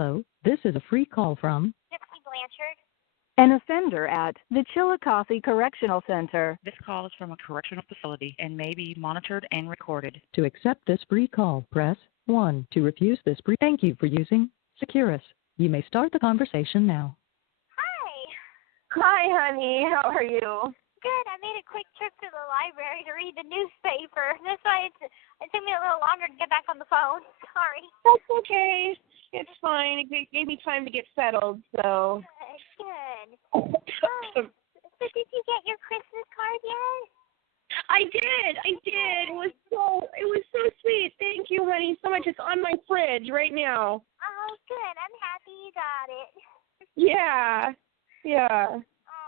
Hello, this is a free call from Gypsy Blanchard. An offender at the Chillicothe Correctional Center. This call is from a correctional facility and may be monitored and recorded. To accept this free call, press 1. To refuse this free, thank you for using Securus. You may start the conversation now. Hi. Hi, honey. How are you? Good. I made a quick trip to the library to read the newspaper. That's why it took me a little longer to get back on the phone. Sorry. That's okay. It's fine. It gave me time to get settled, so. Good. So did you get your Christmas card yet? I did. It was so sweet. Thank you, honey, so much. It's on my fridge right now. Oh, good. I'm happy you got it. Yeah.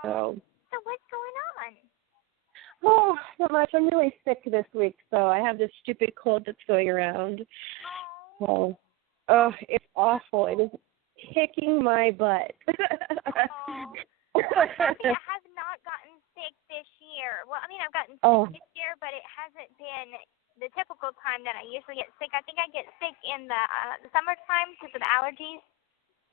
So what's going on? Oh, not much. I'm really sick this week, so I have this stupid cold that's going around. Oh, it's awful. It is kicking my butt. I'm happy I have not gotten sick this year. Well, I mean, I've gotten sick this year, but it hasn't been the typical time that I usually get sick. I think I get sick in the summertime because of allergies.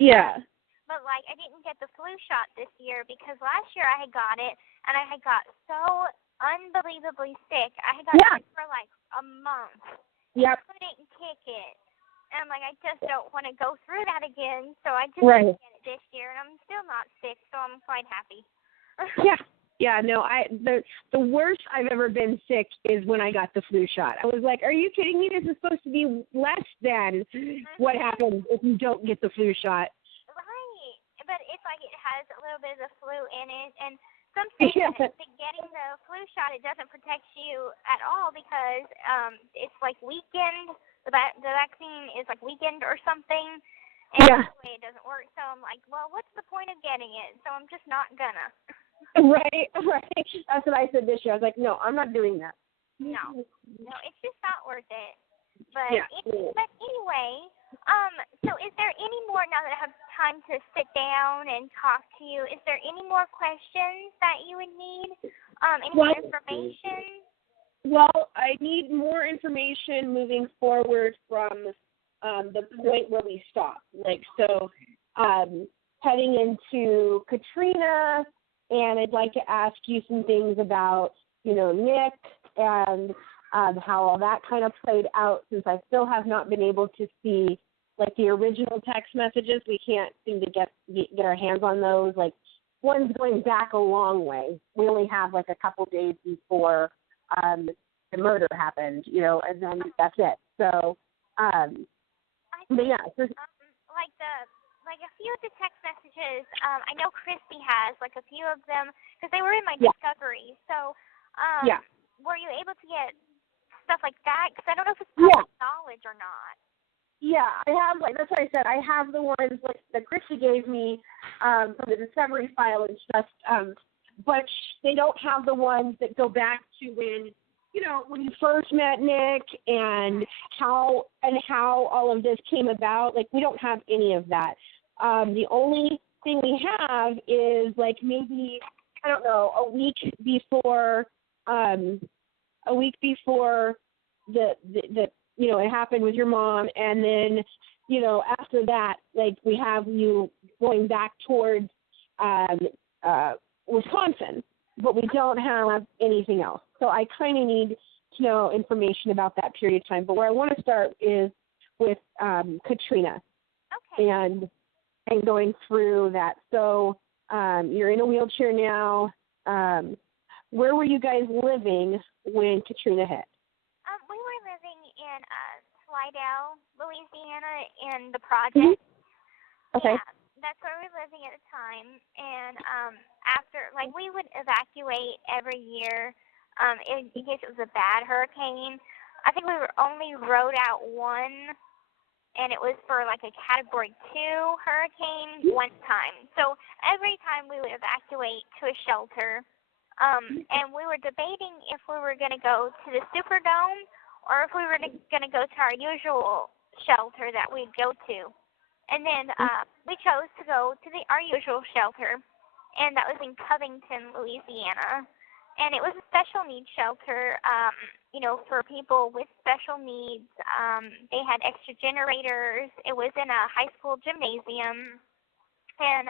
Yeah. But, like, I didn't get the flu shot this year because last year I had got it, and I had got so unbelievably sick. I had got sick for, like, a month. Yep. I couldn't kick it. And I'm like, I just don't want to go through that again, so I just didn't get it this year, and I'm still not sick, so I'm quite happy. Yeah, no, the worst I've ever been sick is when I got the flu shot. I was like, are you kidding me? This is supposed to be less than what happens if you don't get the flu shot. But it's like it has a little bit of the flu in it, and some say that getting the flu shot, it doesn't protect you at all because it's like weakened. The vaccine is like weakened or something, and anyway, it doesn't work. So I'm like, well, what's the point of getting it? So I'm just not gonna. Right. That's what I said this year. I was like, no, I'm not doing that. No, it's just not worth it. But anyway, so is there any more, now that I have time to sit down and talk to you, is there any more questions that you would need? Any more information? Well, I need more information moving forward from the point where we stopped. Like, so heading into Katrina, and I'd like to ask you some things about, Nick and how all that kind of played out, since I still have not been able to see, like, the original text messages. We can't seem to get our hands on those. Like, one's going back a long way. We only have, like, a couple days before the murder happened, and then that's it. So, but yeah. Like a few of the text messages, I know Christy has, like, a few of them, because they were in my discovery. So, were you able to get stuff like that? Because I don't know if it's public knowledge or not. Yeah, I have, like, that's what I said. I have the ones, like, that Christy gave me from the discovery file and stuff, but they don't have the ones that go back to when you first met Nick and how all of this came about. Like, we don't have any of that. The only thing we have is, like, maybe, I don't know, a week before the it happened with your mom, and then, after that, like, we have you going back towards Wisconsin, but we don't have anything else. So I kind of need to know information about that period of time. But where I want to start is with Katrina and going through that. So you're in a wheelchair now. Where were you guys living when Katrina hit? We were living in Slidell, Louisiana, in the project. Okay. Yeah, that's where we were living at the time. And after, like, we would evacuate every year in case it was a bad hurricane. I think we were only rode out one, and it was for, like, a Category 2 hurricane one time. So every time we would evacuate to a shelter, and we were debating if we were going to go to the Superdome or if we were going to go to our usual shelter that we'd go to. And then we chose to go to our usual shelter, and that was in Covington, Louisiana. And it was a special needs shelter. for people with special needs. They had extra generators. It was in a high school gymnasium, and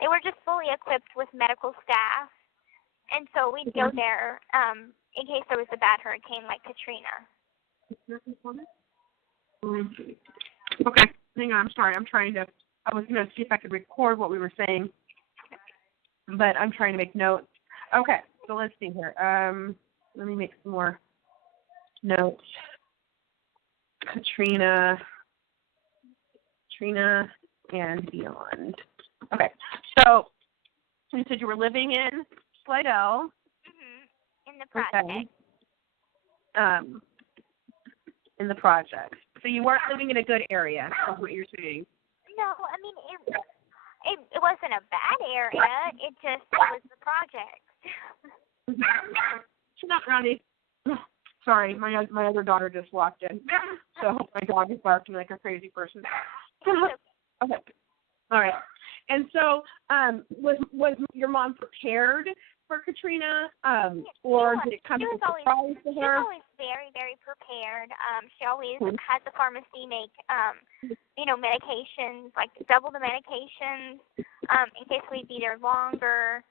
they were just fully equipped with medical staff. And so we'd go there in case there was a bad hurricane like Katrina. Okay, hang on. I'm sorry. I was going to see if I could record what we were saying, but I'm trying to make notes. Okay, so let's see here. Let me make some more notes. Katrina and beyond. Okay, so you said you were living in Slidell. In the project. Okay. In the project. So you weren't living in a good area, is what you're saying. No, I mean, it wasn't a bad area. It was the project. She's not running. Sorry, my other daughter just walked in. So my dog is barking like a crazy person. Okay. All right. And so, was your mom prepared for Katrina, or did it come as a surprise to her? She was always very, very prepared. She always had the pharmacy make, medications, like double the medications, in case we'd be there longer.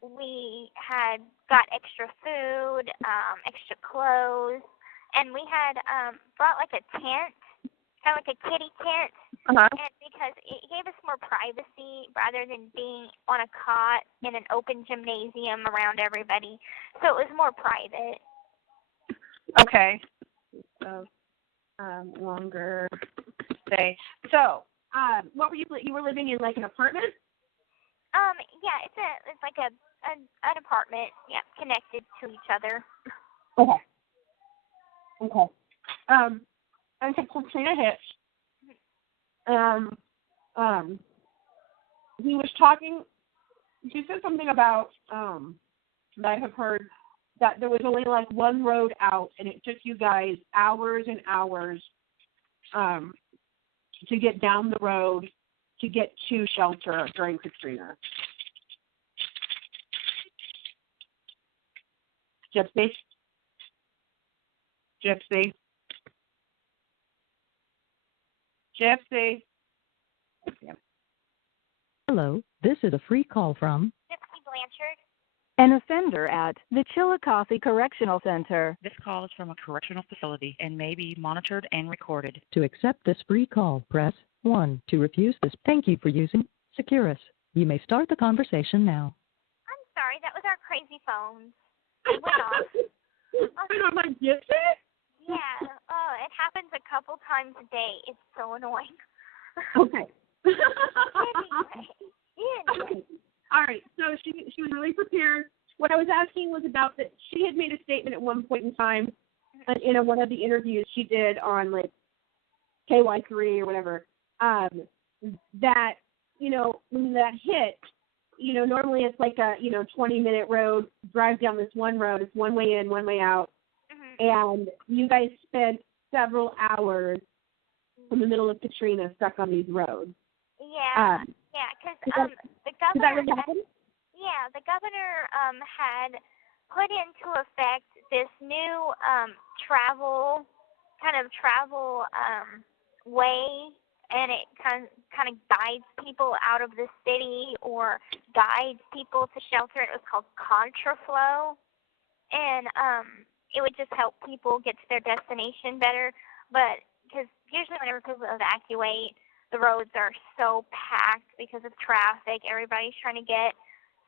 We had got extra food, extra clothes, and we had brought like a tent, kind of like a kitty tent. And because it gave us more privacy rather than being on a cot in an open gymnasium around everybody. So it was more private. Okay. So, longer stay. So, what were you were living in, like an apartment? Yeah, it's like an apartment, yeah, connected to each other. Okay. And so Katrina hits. He was talking. He said something about that I have heard that there was only like one road out, and it took you guys hours and hours to get down the road to get to shelter during Katrina. Gypsy. Hello, this is a free call from Gypsy Blanchard. An offender at the Chillicothe Correctional Center. This call is from a correctional facility and may be monitored and recorded. To accept this free call, press 1. To refuse this, thank you for using Securus. You may start the conversation now. I'm sorry, that was our crazy phones. It went off. My Gypsy? Yeah, it happens a couple times a day. It's so annoying. Okay. Anyway. All right, so she was really prepared. What I was asking was about that she had made a statement at one point in time in one of the interviews she did on like KY3 or whatever, that, when that hit, normally it's like a, 20-minute road, drive down this one road, it's one way in, one way out, and you guys spent several hours in the middle of Katrina stuck on these roads. Yeah, because the governor. Did that really happen? Yeah, the governor had put into effect this new travel way, and it kind of guides people out of the city or guides people to shelter. It was called contraflow, and it would just help people get to their destination better. But because usually whenever people evacuate, the roads are so packed because of traffic. Everybody's trying to get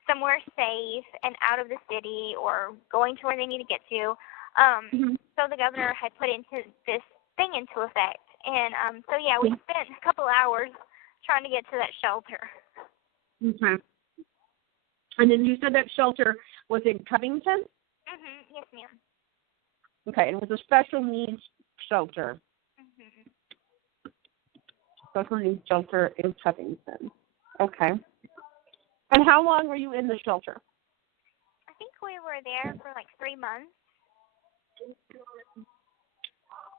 somewhere safe and out of the city or going to where they need to get to. So the governor had put into this thing into effect. And so, yeah, we spent a couple hours trying to get to that shelter. Okay. And then you said that shelter was in Covington? Yes, ma'am. Okay, and it was a special needs shelter. Special needs shelter in Covington. Okay. And how long were you in the shelter? I think we were there for like 3 months.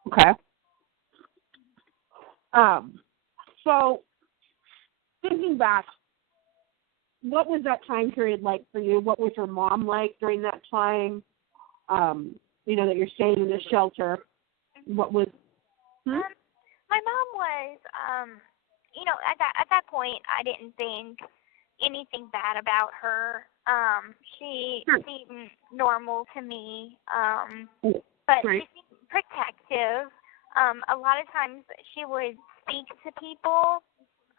Okay. So, thinking back, what was that time period like for you? What was your mom like during that time? that you're staying in this shelter. What was? My mom was, at that point, I didn't think anything bad about her. She seemed normal to me, but Right. she seemed protective. A lot of times she would speak to people,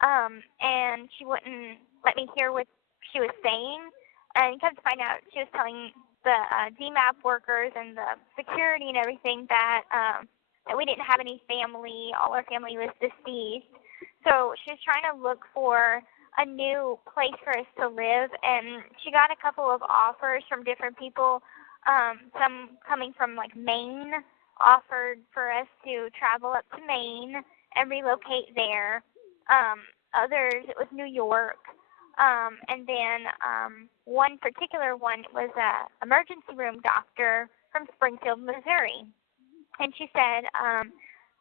and she wouldn't let me hear what she was saying. And come to find out, she was telling the DMAP workers and the security and everything that we didn't have any family. All our family was deceased. So she was trying to look for a new place for us to live, and she got a couple of offers from different people. Some coming from like Maine, offered for us to travel up to Maine and relocate there. Others, it was New York. And then one particular one was an emergency room doctor from Springfield, Missouri. And she said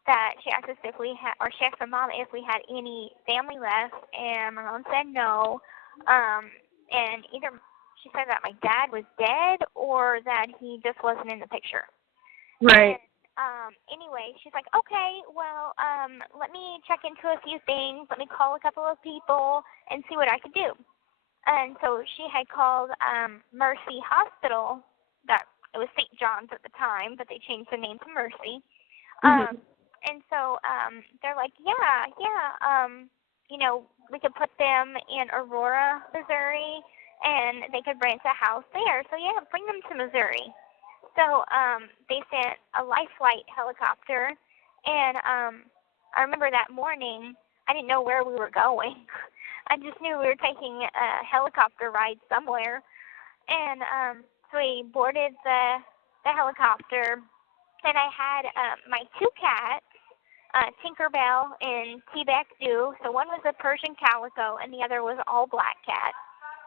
that she asked us if we had, or she asked my mom if we had any family left, and my mom said no. And either she said that my dad was dead or that he just wasn't in the picture. Right. And, anyway, she's like, okay, well, let me check into a few things. Let me call a couple of people and see what I could do. And so she had called Mercy Hospital. That it was St. John's at the time, but they changed the name to Mercy. And so they're like, we could put them in Aurora, Missouri, and they could rent a house there. So, yeah, bring them to Missouri. So they sent a life flight helicopter, and I remember that morning, I didn't know where we were going. I just knew we were taking a helicopter ride somewhere. And so we boarded the helicopter, and I had my two cats, Tinkerbell and T-Back-Doo. So one was a Persian Calico, and the other was all black cat.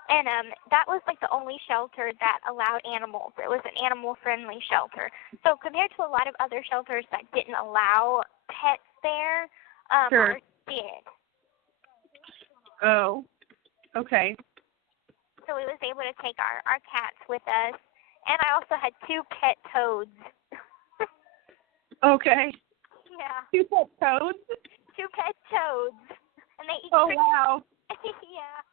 And that was like the only shelter that allowed animals. It was an animal-friendly shelter. So compared to a lot of other shelters that didn't allow pets there, ours did. Oh, okay. So we was able to take our cats with us. And I also had two pet toads. Okay. Yeah. Two pet toads? Two pet toads. And they eat wow. Yeah.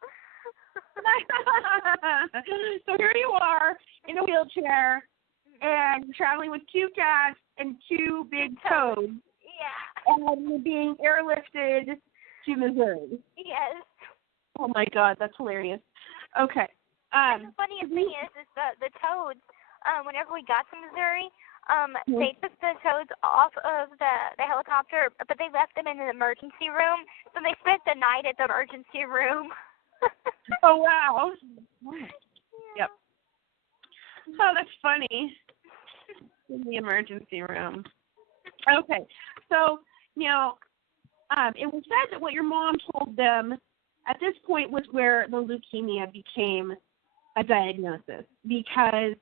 So here you are in a wheelchair and traveling with two cats and two big toads. Yeah. And you're being airlifted to Missouri. Yes. Oh my God, that's hilarious. Okay. And the funniest thing is the toads, whenever we got to Missouri, they took the toads off of the helicopter, but they left them in the emergency room. So they spent the night at the emergency room. Oh, wow. Yep. Oh, that's funny. In the emergency room. Okay. So, it was said that what your mom told them at this point was where the leukemia became a diagnosis, because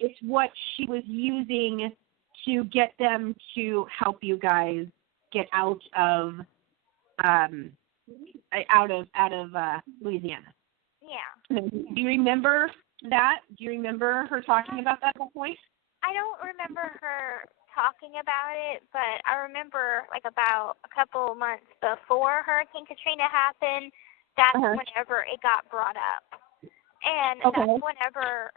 it's what she was using to get them to help you guys get out of Louisiana. Yeah. Do you remember that? Do you remember her talking about that at that point? I don't remember her talking about it, but I remember like about a couple months before Hurricane Katrina happened, that's whenever it got brought up. And that's whenever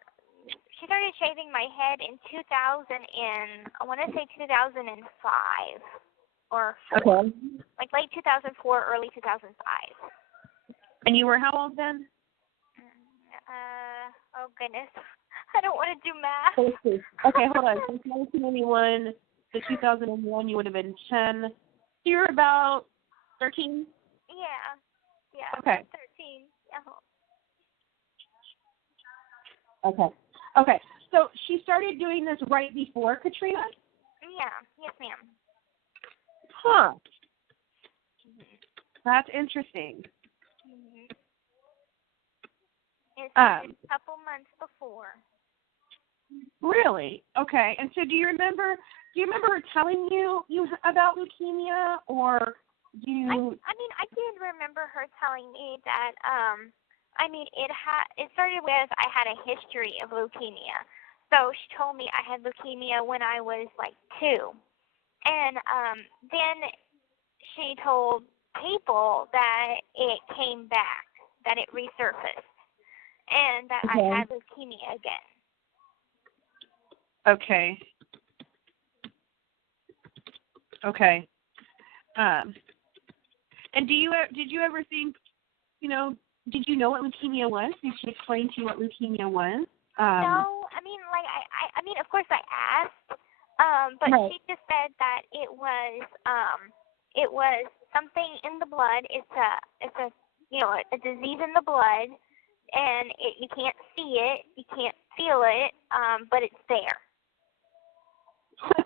she started shaving my head in 2005 or 4. Like late 2004, early 2005. And you were how old then? Oh goodness. I don't want to do math. Okay, hold on. Since 1991 to 2001, you would have been 10. So you're about 13? Yeah. Okay. 13. Okay. So she started doing this right before Katrina? Yeah. Yes, ma'am. Huh. That's interesting. It's a couple months before. Really? Okay. And so do you remember her telling you about leukemia, or do you? I did remember her telling me that it started with I had a history of leukemia. So she told me I had leukemia when I was like 2. And then she told people that it came back, that it resurfaced, and that I had leukemia again. Okay. Okay. And did you ever think, did you know what leukemia was? Did she explain to you what leukemia was? No, I mean, I mean, of course I asked, but right. she just said that it was something in the blood. It's a disease in the blood, and you can't see it, you can't feel it, but it's there. Huh.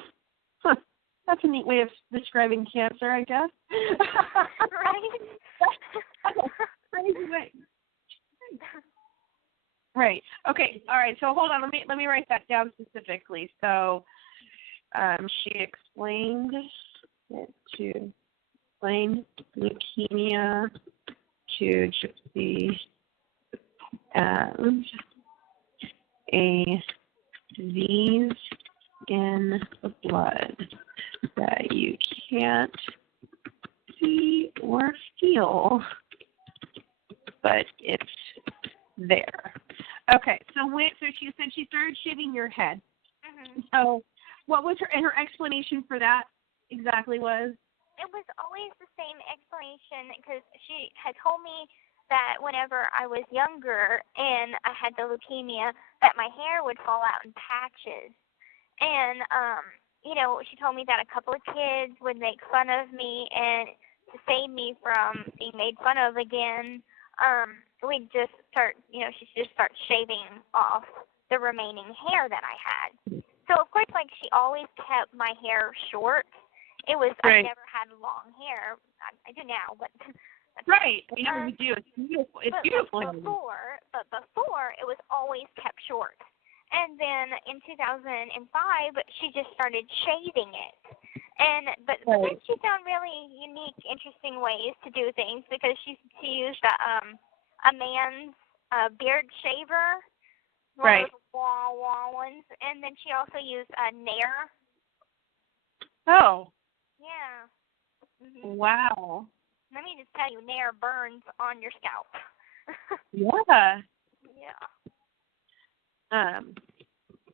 That's a neat way of describing cancer, I guess. Right? Crazy way. Right. Okay. All right. So hold on. Let me write that down specifically. So, she explained leukemia to Gypsy as a disease in the blood that you can't see or feel, but it's there. Okay, so she said she started shaving your head. Mm-hmm. So what was her explanation for that exactly was? It was always the same explanation, because she had told me that whenever I was younger and I had the leukemia, that my hair would fall out in patches. And, she told me that a couple of kids would make fun of me, and to save me from being made fun of again, we'd just start, she'd just start shaving off the remaining hair that I had. So, of course, she always kept my hair short. It was, right. I never had long hair. I do now, but... Right. We never do. It's beautiful. It's beautiful. But before, it was always kept short. And then in 2005, she just started shaving it. But then she found really unique, interesting ways to do things, because she used a man's beard shaver, one of those wah ones, and then she also used a Nair. Oh. Yeah. Mm-hmm. Wow. Let me just tell you, Nair burns on your scalp. Yeah. Yeah.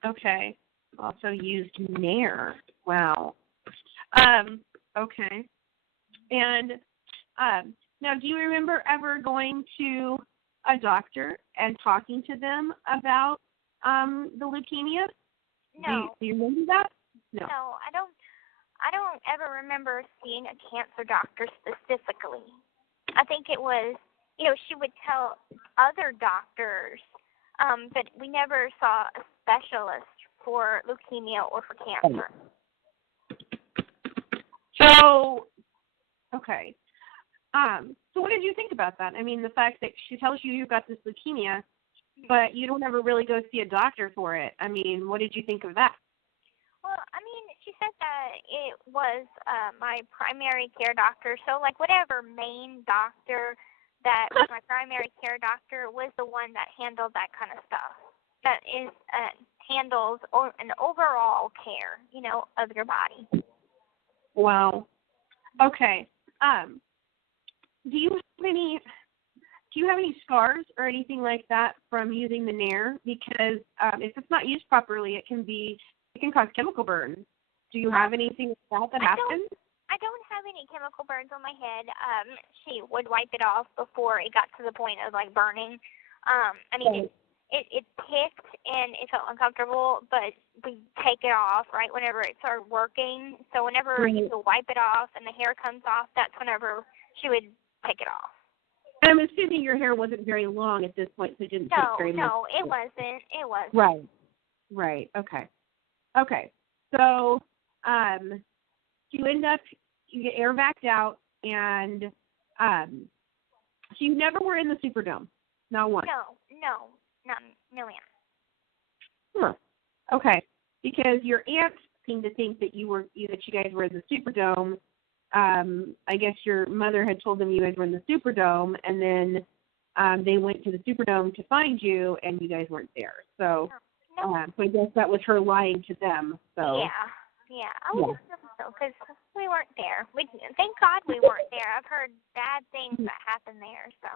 Okay. Also used Nair. Wow. Okay. And now, do you remember ever going to a doctor and talking to them about the leukemia? No. Do you remember that? No. No, I don't ever remember seeing a cancer doctor specifically. I think it was, she would tell other doctors, but we never saw a specialist for leukemia or for cancer. So, okay. So what did you think about that? I mean, the fact that she tells you you've got this leukemia, but you don't ever really go see a doctor for it. I mean, what did you think of that? Well, I mean, she said that it was my primary care doctor. So, whatever main doctor that was my primary care doctor was the one that handled that kind of stuff. That is handles an overall care, of your body. Wow. Okay. Do you have any scars or anything like that from using the Nair? Because if it's not used properly, it can cause chemical burns. Do you have anything like that happened? I don't have any chemical burns on my head. She would wipe it off before it got to the point of burning. It picked and it felt uncomfortable, but we take it off right whenever it started working. So whenever you would wipe it off and the hair comes off, that's whenever she would take it off. I'm assuming your hair wasn't very long at this point, so it didn't take very much. No, it wasn't. It wasn't. Right. Okay. So, you get air backed out, and so you never were in the Superdome, not once. No, ma'am. Huh. Okay, because your aunt seemed to think that you guys were in the Superdome. I guess your mother had told them you guys were in the Superdome, and then they went to the Superdome to find you, and you guys weren't there. So No. So I guess that was her lying to them. So Yeah. I would assume so because we weren't there. Thank God we weren't there. I've heard bad things that happened there. So.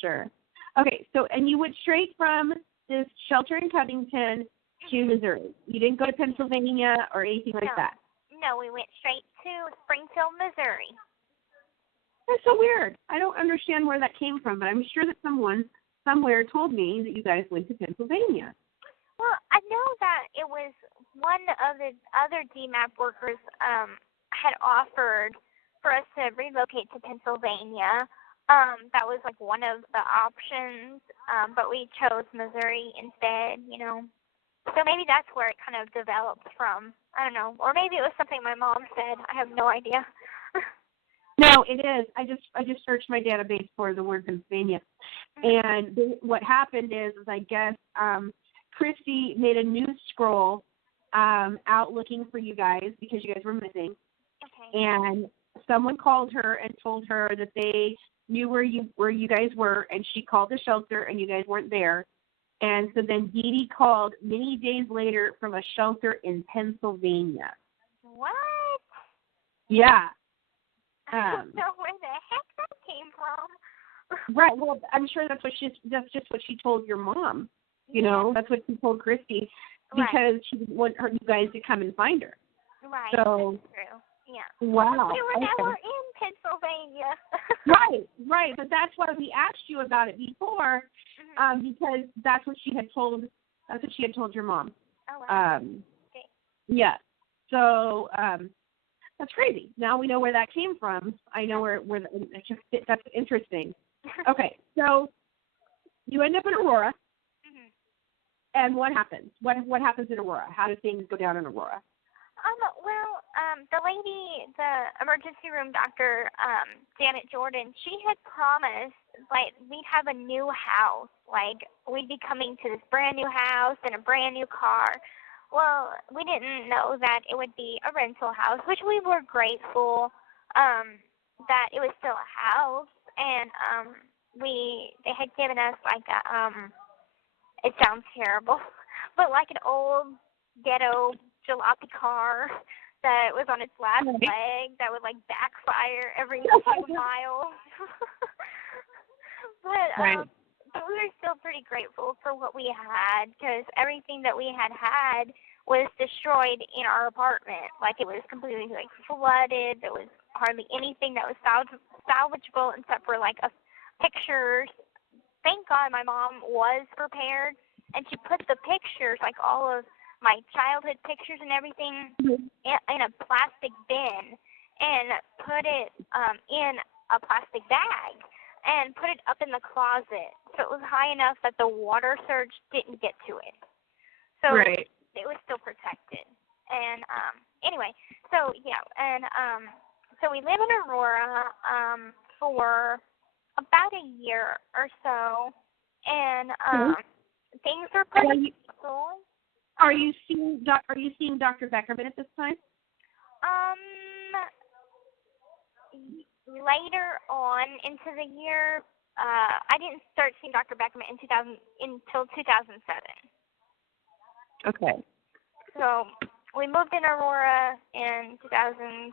Sure. Okay, so and you went straight from this shelter in Covington to Missouri. You didn't go to Pennsylvania or anything like that. No, we went straight to Springfield, Missouri. That's so weird. I don't understand where that came from, but I'm sure that someone somewhere told me that you guys went to Pennsylvania. Well, I know that it was one of the other DMAP workers had offered for us to relocate to Pennsylvania. That was like one of the options, but we chose Missouri instead, So maybe that's where it kind of developed from. I don't know. Or maybe it was something my mom said. I have no idea. No, it is. I just searched my database for the word Pennsylvania. And what happened is I guess Christy made a news scroll out looking for you guys because you guys were missing. Okay. And someone called her and told her that they knew where you guys were, and she called the shelter and you guys weren't there. And so then Dee Dee called many days later from a shelter in Pennsylvania. What? Yeah. I don't know where the heck that came from. Right. Well, I'm sure that's just what she told your mom. That's what she told Christy because she didn't want you guys to come and find her. Right. So, that's true. Yeah. Wow. We were never in Pennsylvania. Right. But that's why we asked you about it before, because that's what she had told. That's what she had told your mom. Oh wow. Okay. Yeah. So that's crazy. Now we know where that came from. I know where that's interesting. Okay. So you end up in Aurora. And what happens? What happens in Aurora? How do things go down in Aurora? The emergency room doctor, Janet Jordan, she had promised, we'd have a new house. We'd be coming to this brand new house and a brand new car. Well, we didn't know that it would be a rental house, which we were grateful that it was still a house. And they had given us it sounds terrible, but like an old ghetto jalopy car that was on its last leg that would backfire every few miles. But we were still pretty grateful for what we had because everything that we had was destroyed in our apartment. It was completely flooded. There was hardly anything that was salvageable except for pictures. Thank God my mom was prepared, and she put the pictures, all of my childhood pictures and everything, in a plastic bin and put it in a plastic bag and put it up in the closet so it was high enough that the water surge didn't get to it. So it was still protected. And anyway, so we live in Aurora for about a year or so, and things are pretty peaceful. Are you seeing Dr. Beckerman at this time? Later on into the year, I didn't start seeing Dr. Beckerman until 2007. Okay. So we moved in Aurora in 2006,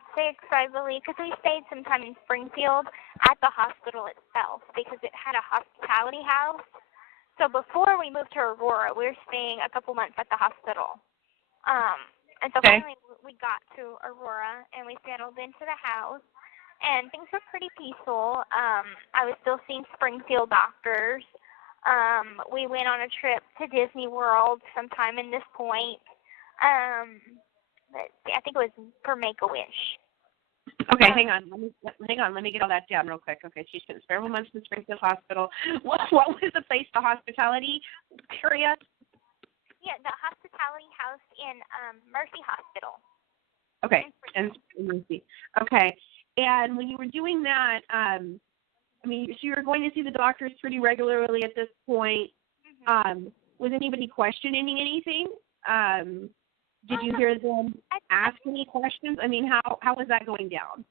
I believe, because we stayed some time in Springfield at the hospital itself because it had a hospitality house. So before we moved to Aurora, we were staying a couple months at the hospital. And so finally we got to Aurora and we settled into the house. And things were pretty peaceful. I was still seeing Springfield doctors. We went on a trip to Disney World sometime in this point. I think it was for Make-A-Wish. Okay, hang on. Let me get all that down real quick. Okay, she spent several months in Springfield Hospital. What was the place, the hospitality area? Yeah, the hospitality house in Mercy Hospital. Okay, and Mercy. Okay, and when you were doing that, so you were going to see the doctors pretty regularly at this point. Was anybody questioning anything? Did you hear them ask any questions? How was that going down?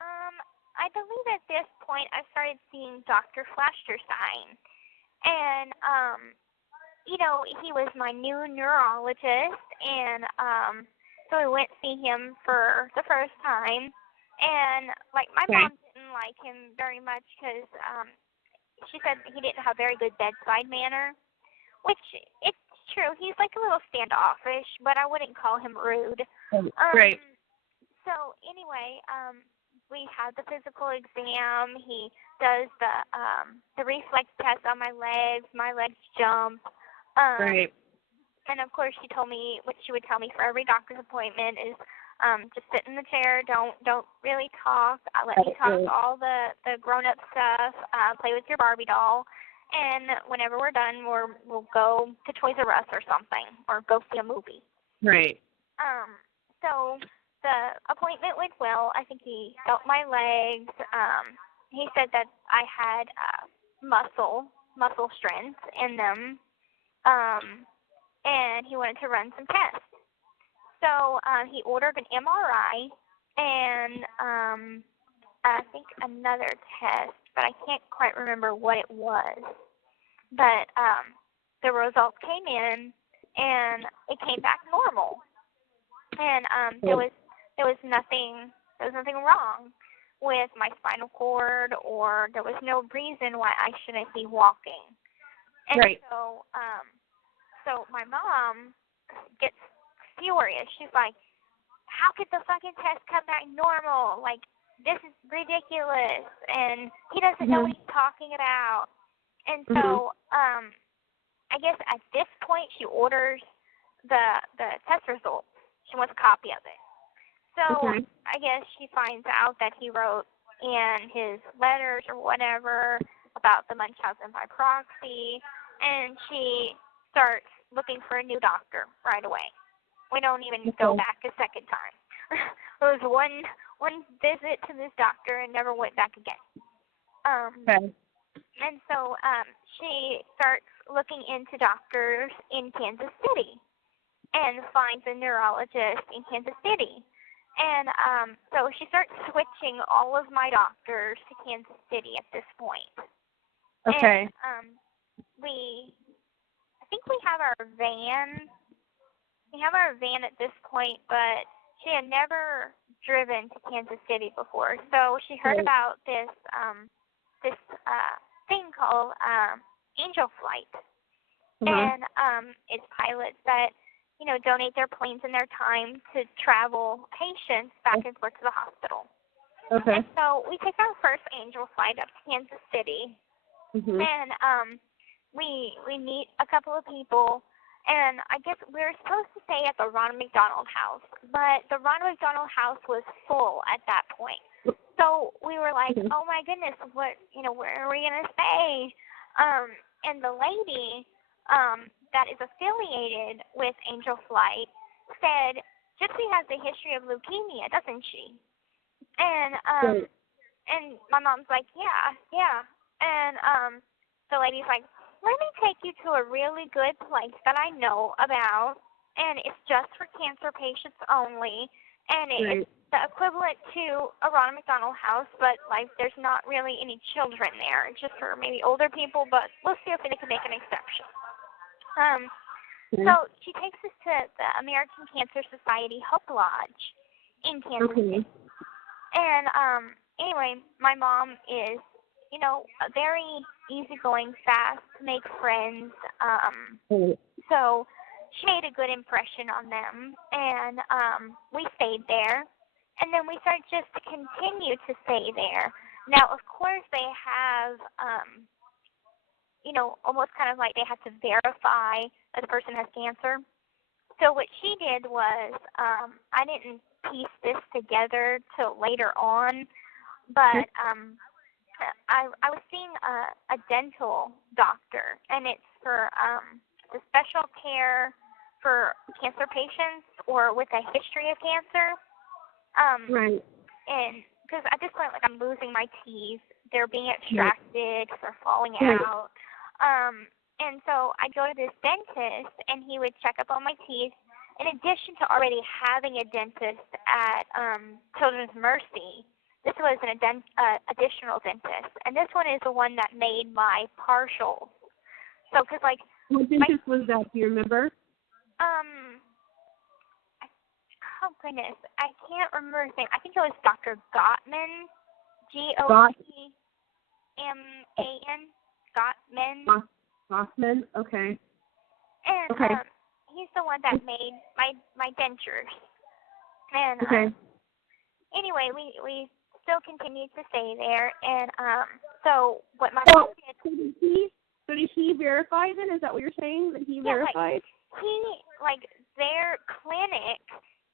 I believe at this point I started seeing Dr. Flasterstein. And he was my new neurologist, and so we went to see him for the first time, and like my mom didn't like him very much because she said he didn't have very good bedside manner, which it's true. He's like a little standoffish, but I wouldn't call him rude. Right. So anyway, we had the physical exam. He does the reflex test on my legs. My legs jump. Right. And of course, she told me what she would tell me for every doctor's appointment is just sit in the chair. Don't really talk. Let me talk all the grown-up stuff. Play with your Barbie doll. And whenever we're done, we'll go to Toys R Us or something, or go see a movie. Right. So the appointment went well. I think he felt my legs. He said that I had muscle strength in them. And he wanted to run some tests. So he ordered an MRI and I think another test, but I can't quite remember what it was. But the results came in, and it came back normal. And there was nothing wrong with my spinal cord, or there was no reason why I shouldn't be walking. And so my mom gets furious. She's like, how could the fucking test come back normal? Like, this is ridiculous. And he doesn't know what he's talking about. And so I guess at this point she orders the test results. She wants a copy of it. So I guess she finds out that he wrote in his letters or whatever about the Munchausen by proxy, and she starts looking for a new doctor right away. We don't even go back a second time. It was one visit to this doctor and never went back again. And so she starts looking into doctors in Kansas City and finds a neurologist in Kansas City. And so she starts switching all of my doctors to Kansas City at this point. Okay. And I think we have our van. We have our van at this point, but she had never driven to Kansas City before. So she heard about this thing called Angel Flight. And it's pilots that, donate their planes and their time to travel patients back and forth to the hospital. Okay. And so we take our first Angel Flight up to Kansas City. And we meet a couple of people, and I guess we were supposed to stay at the Ronald McDonald house, but the Ronald McDonald house was full at that point. So we were like, oh my goodness, where are we gonna stay? And the lady that is affiliated with Angel Flight said, Gypsy has a history of leukemia, doesn't she? And and my mom's like, yeah. And the lady's like, let me take you to a really good place that I know about, and it's just for cancer patients only, and it's the equivalent to a Ronald McDonald house, but like there's not really any children there. It's just for maybe older people, but we'll see if they can make an exception. So she takes us to the American Cancer Society Hope Lodge in Kansas City. And anyway, my mom is, a very easygoing, fast, make friends. So she made a good impression on them, and we stayed there. And then we started just to continue to stay there. Now, of course, they have, almost kind of like they have to verify that the person has cancer. So what she did was, I didn't piece this together till later on, but I was seeing a dental doctor, and it's for the special care for cancer patients or with a history of cancer. And because at this point, like, I'm losing my teeth, they're being extracted, they're falling out. And so I go to this dentist, and he would check up on my teeth. In addition to already having a dentist at Children's Mercy, this was an additional dentist, and this one is the one that made my partials. So, because, like, What dentist was that? Do you remember? Oh goodness, I can't remember his name. I think it was Dr. Gottman, Gottman, Gottman. Gottman. Okay. And okay. He's the one that made my dentures. And anyway, we still continued to stay there. And so what my mom did. So did he verify then? Is that what you're saying? That he verified? Their clinic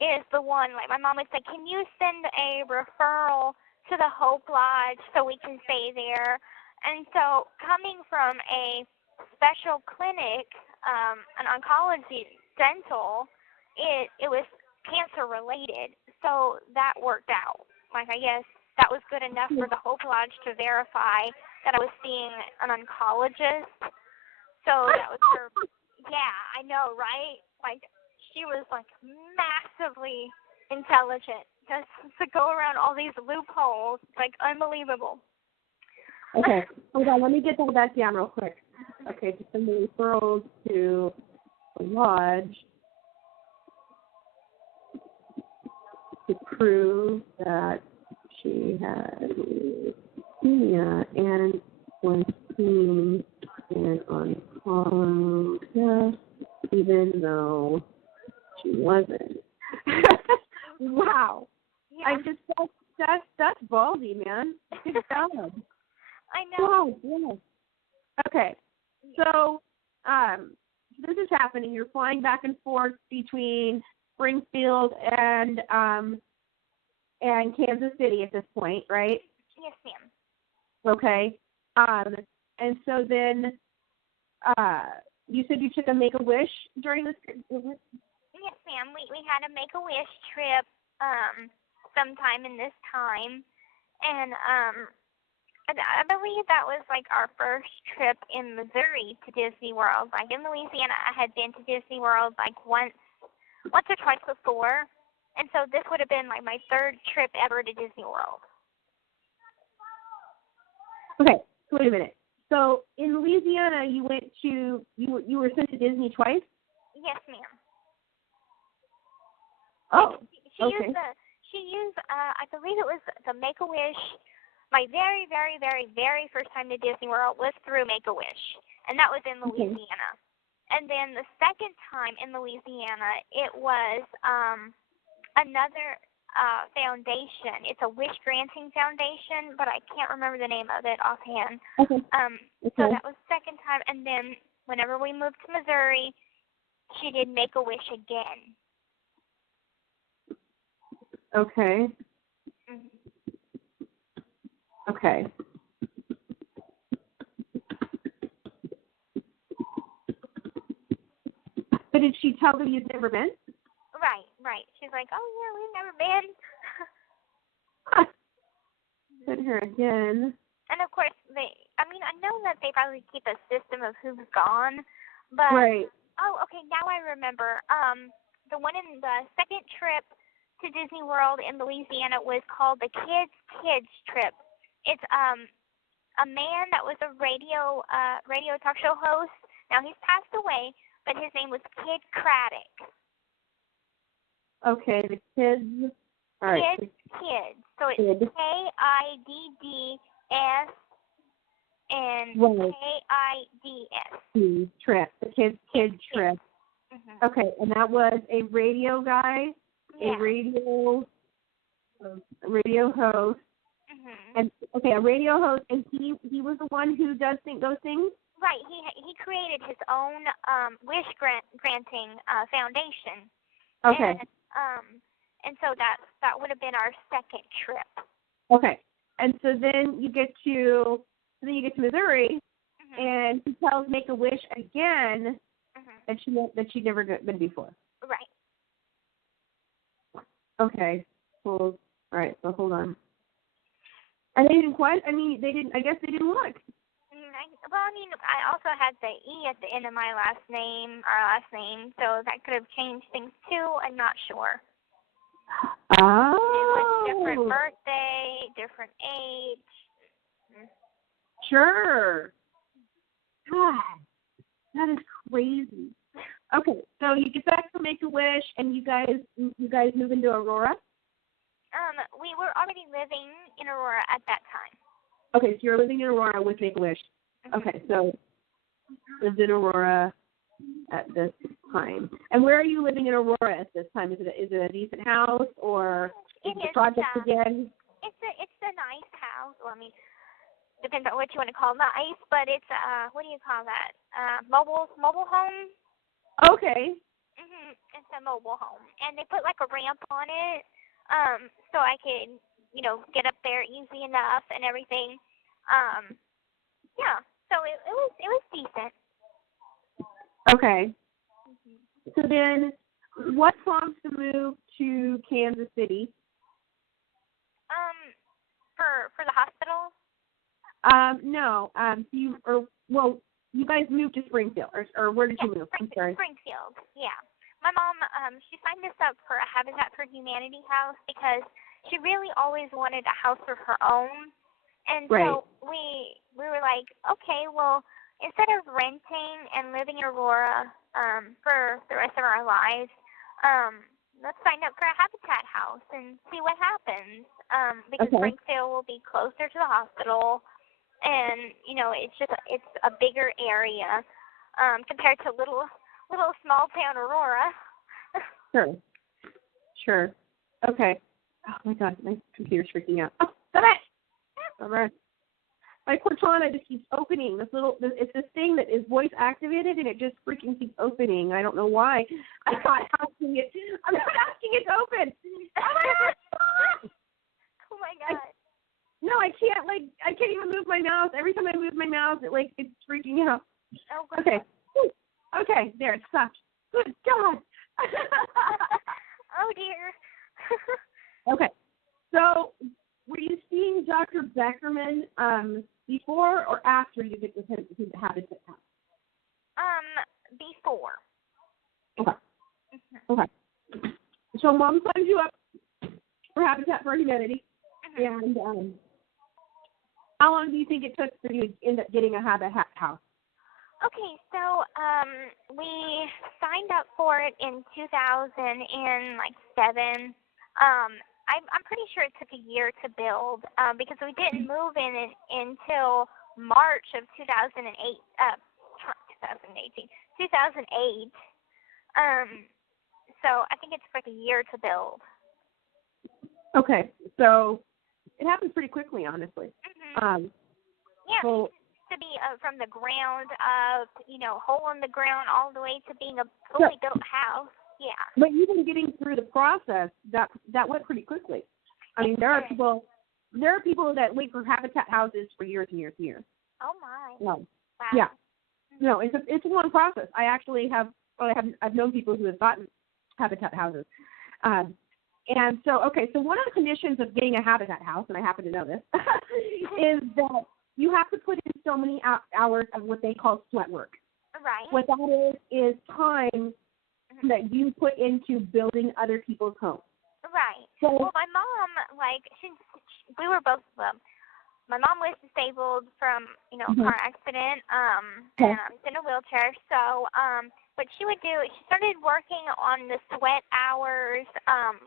is the one, like my mom would say, can you send a referral to the Hope Lodge so we can stay there? And so coming from a special clinic, an oncology dental, it was cancer related. So that worked out. Like, I guess that was good enough for the Hope Lodge to verify that I was seeing an oncologist. So that was her. Yeah, I know, right? Like, she was like massively intelligent just to go around all these loopholes. Like, unbelievable. Okay, hold on. Let me get that back down real quick. Okay, to send the referrals to the lodge to prove that she had leukemia and was seen in oncologist, even though she wasn't. Wow. Yeah. That's ballsy, man. Good job. I know. Wow, yes. Okay. So, this is happening. You're flying back and forth between Springfield and Kansas City at this point, right? Yes, ma'am. Okay. And so then, you said you took a Make-A-Wish during this. Yes, ma'am. We had a Make-A-Wish trip sometime in this time, and I believe that was like our first trip in Missouri to Disney World. Like in Louisiana, I had been to Disney World like once or twice before, and so this would have been like my third trip ever to Disney World. Okay, wait a minute. So in Louisiana, you went to you were sent to Disney twice? Yes, ma'am. Oh, she okay. used I believe it was the Make-A-Wish. My very, very, very, very first time to Disney World was through Make-A-Wish, and that was in Louisiana. Okay. And then the second time in Louisiana, it was another foundation. It's a wish-granting foundation, but I can't remember the name of it offhand. Okay. So that was the second time, and then whenever we moved to Missouri, she did Make-A-Wish again. Okay. Mm-hmm. Okay. But did she tell them you'd never been? Right. She's like, oh, yeah, we've never been. Send her again. And, of course, I know that they probably keep a system of who's gone, but... Right. Oh, okay, now I remember. The one in the second trip to Disney World in Louisiana was called the Kids trip. It's a man that was a radio talk show host. Now he's passed away, but his name was Kid Craddock. Okay, the Kids. All right. Kids. So it's Kid. KIDDS and Right. KIDS. Trip. The Kid trip. Mm-hmm. Okay, and that was a radio guy, yeah. a radio host. Mm-hmm. And okay, a radio host, and he was the one who does those things. Right. He created his own wish granting foundation. Okay. And so that would have been our second trip. Okay. And so then you get to Missouri, mm-hmm. and he tells Make-A-Wish again mm-hmm. that she'd never been before. Right. Okay. Well, all right. So hold on. And they didn't quite. I guess they didn't look. I also had the E at the end of our last name, so that could have changed things too. I'm not sure. Oh. It was different birthday, different age. Sure. God. That is crazy. Okay, so you get back from Make-A-Wish, and you guys move into Aurora? We were already living in Aurora at that time. Okay, so you're living in Aurora with Make-A-Wish. Okay, so lived in Aurora at this time. And where are you living in Aurora at this time? Is it a decent house, or is it project again? It's a nice house. Well, I mean, depends on what you want to call nice, but it's what do you call that? Mobile home. Okay. It's a mobile home, and they put like a ramp on it, so I could, get up there easy enough and everything. Yeah. So it was decent. Okay. So then, what prompts the move to Kansas City? For the hospital. No. You guys moved to Springfield, or where did you move? I'm sorry. Springfield. Yeah. My mom, she signed us up for a Habitat for Humanity house because she really always wanted a house of her own. And so we were like, okay, well, instead of renting and living in Aurora for the rest of our lives, let's sign up for a Habitat house and see what happens. Because Springfield will be closer to the hospital, and it's a bigger area compared to little small town Aurora. Sure. Okay. Oh my God, my computer's freaking out. Oh, stop it! All right. My Cortana just keeps opening. It's this thing that is voice activated, and it just freaking keeps opening. I don't know why. I'm not asking it to open. Oh my God. No, I can't even move my mouse. Every time I move my mouse, it's freaking out. Oh God. Okay. Okay, there, it stopped. Good God. Oh dear. Okay. So, were you seeing Dr. Beckerman before or after you get to his Habitat house? Before. Okay. Okay. So Mom signed you up for Habitat for Humanity, and how long do you think it took for you to end up getting a Habitat house? Okay, so we signed up for it in 2007. I'm pretty sure it took a year to build because we didn't move in it until March of 2008. 2008. So I think it took like a year to build. Okay, so it happened pretty quickly, honestly. Yeah. So, to be from the ground up, hole in the ground, all the way to being a fully built house. Yeah. But even getting through the process, that went pretty quickly. I mean, there are people that wait for Habitat houses for years and years and years. Oh my. No. Wow. Yeah. No, it's a long process. I've known people who have gotten Habitat houses. And so one of the conditions of getting a Habitat house, and I happen to know this, is that you have to put in so many hours of what they call sweat work. Right. What that is time that you put into building other people's homes. Right. So, well, my mom, we were both, my mom was disabled from, a car accident, and I was in a wheelchair. So, what she would do, she started working on the sweat hours.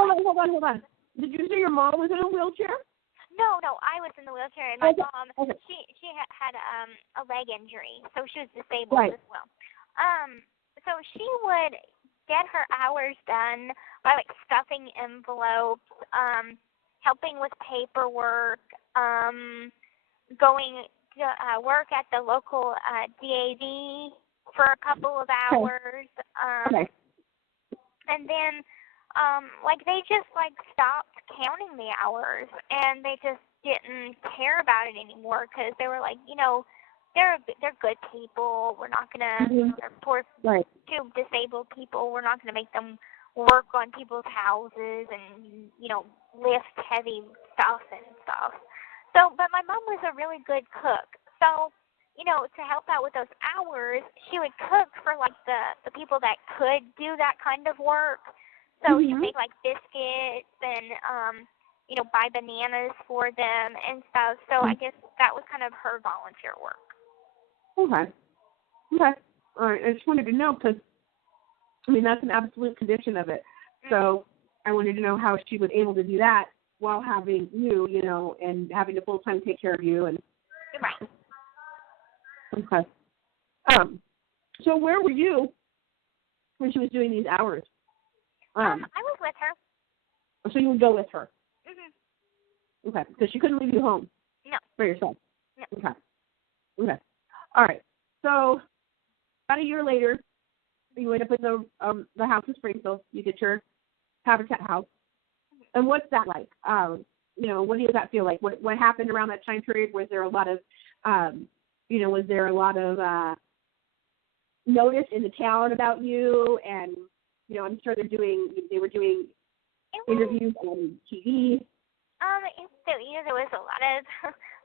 Hold on. Did you say your mom was in a wheelchair? No, I was in the wheelchair, and my mom, she had a leg injury, so she was disabled as well. So she would get her hours done by stuffing envelopes, helping with paperwork, going to work at the local DAV for a couple of hours, and then they just stopped counting the hours, and they just didn't care about it anymore because they were they're good people. We're not gonna they're poor, two disabled people. We're not gonna make them work on people's houses and lift heavy stuff and stuff. So, but my mom was a really good cook. So, to help out with those hours, she would cook for the people that could do that kind of work. So she made biscuits and buy bananas for them and stuff. So I guess that was kind of her volunteer work. Okay. All right. I just wanted to know because, I mean, that's an absolute condition of it. So I wanted to know how she was able to do that while having you, you know, and having to full-time take care of you. And Right. okay. So where were you when she was doing these hours? I was with her. So you would go with her? Mhm. Okay. Because she couldn't leave you home? No. For yourself? No. Okay. Okay. All right. So about a year later, you end up in the house in Springfield. You get your habitat house. And what's that like? You know, what does that feel like? What happened around that time period? Was there a lot of, notice in the town about you? And, you know, I'm sure they were doing interviews on TV. There was a lot of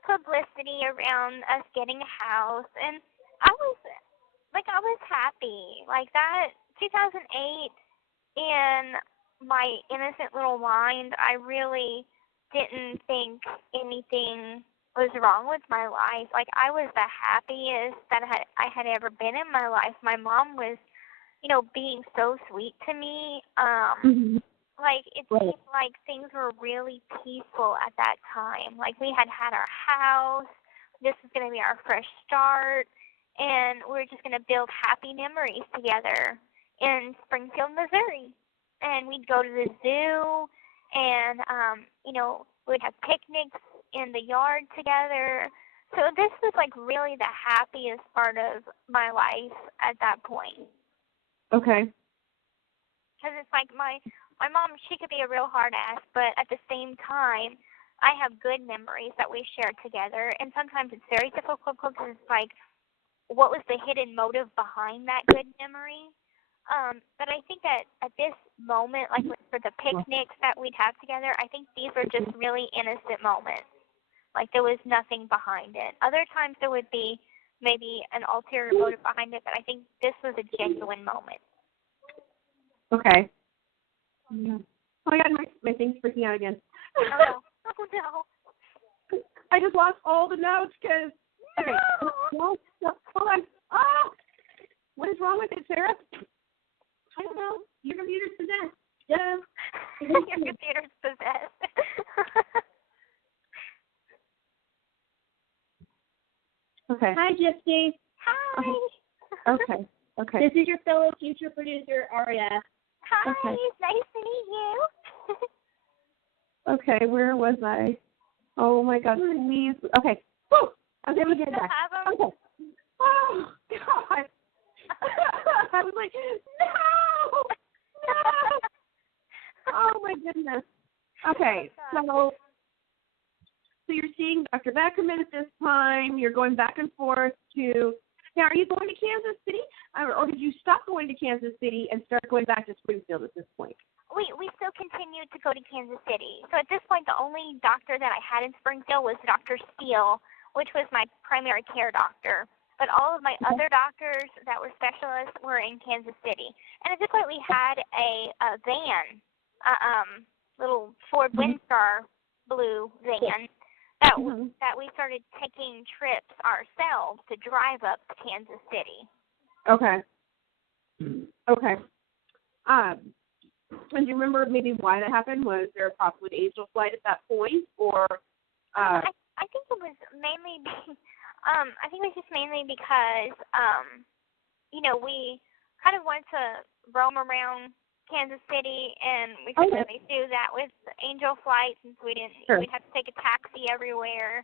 publicity around us getting a house, and I was happy. Like that 2008, in my innocent little mind, I really didn't think anything was wrong with my life. Like I was the happiest that I had ever been in my life. My mom was, you know, being so sweet to me. Like it seemed like things were really peaceful at that time. Like we had our house. This was going to be our fresh start, and we were just going to build happy memories together in Springfield, Missouri. And we'd go to the zoo, and you know, we'd have picnics in the yard together. So this was like really the happiest part of my life at that point. Okay. Because it's like my mom, she could be a real hard ass, but at the same time, I have good memories that we share together. And sometimes it's very difficult because it's like, what was the hidden motive behind that good memory? But I think that at this moment, like for the picnics that we'd have together, I think these were just really innocent moments. Like there was nothing behind it. Other times there would be maybe an ulterior motive behind it, but I think this was a genuine moment. Okay. Yeah. Oh my God, my thing's freaking out again. Oh no. Oh no. I just lost all the notes because. Okay. No, hold on. Oh! What is wrong with it, Sarah? I don't know. Your computer's possessed. Yeah. Your computer's possessed. Okay. Hi, Gypsy. Hi. Okay. This is your fellow future producer, Aria. Hi. Okay. Nice to meet you. Okay, where was I? Oh my God, please. Okay. Woo! Okay, we get it back. Okay. Oh God. I was like, no. Oh my goodness. Okay, so you're seeing Dr. Beckerman at this time. You're going back and forth to. Now, are you going to Kansas City, or did you stop going to Kansas City and start going back to Springfield at this point? We still continued to go to Kansas City. So at this point, the only doctor that I had in Springfield was Dr. Steele, which was my primary care doctor. But all of my other doctors that were specialists were in Kansas City. And at this point, we had a van, little Ford Windstar blue van that we started taking trips ourselves to drive up to Kansas City. Okay. And do you remember maybe why that happened? Was there a problem with Angel Flight at that point, or? I think it was mainly. I think it was just mainly because, you know, we kind of wanted to roam around Kansas City, and we couldn't really do that with Angel Flight since we didn't. Sure. We'd have to take a taxi everywhere.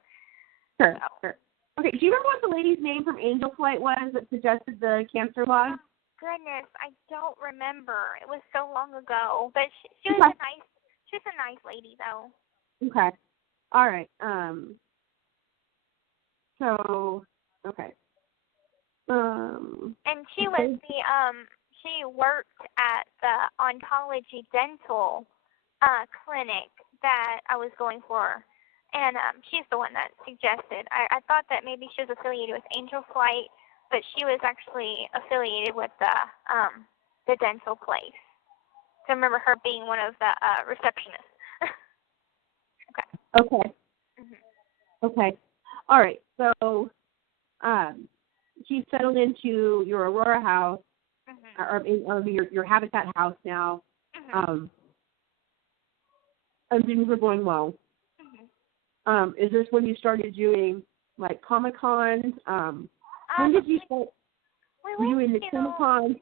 Sure. So. Sure. Okay. Do you remember what the lady's name from Angel Flight was that suggested the cancer log? Goodness, I don't remember. It was so long ago, but she was a nice lady though. Okay. All right. So, okay. And she was she worked at the oncology dental clinic that I was going for, and she's the one that suggested. I thought that maybe she was affiliated with Angel Flight, but she was actually affiliated with the dental place. So I remember her being one of the receptionists. Okay. Okay. Mm-hmm. Okay. All right. So, she's settled into your Aurora house, or your Habitat house now, and things are going well. Is this when you started doing like Comic-Con? When did you start doing the Comic-Con?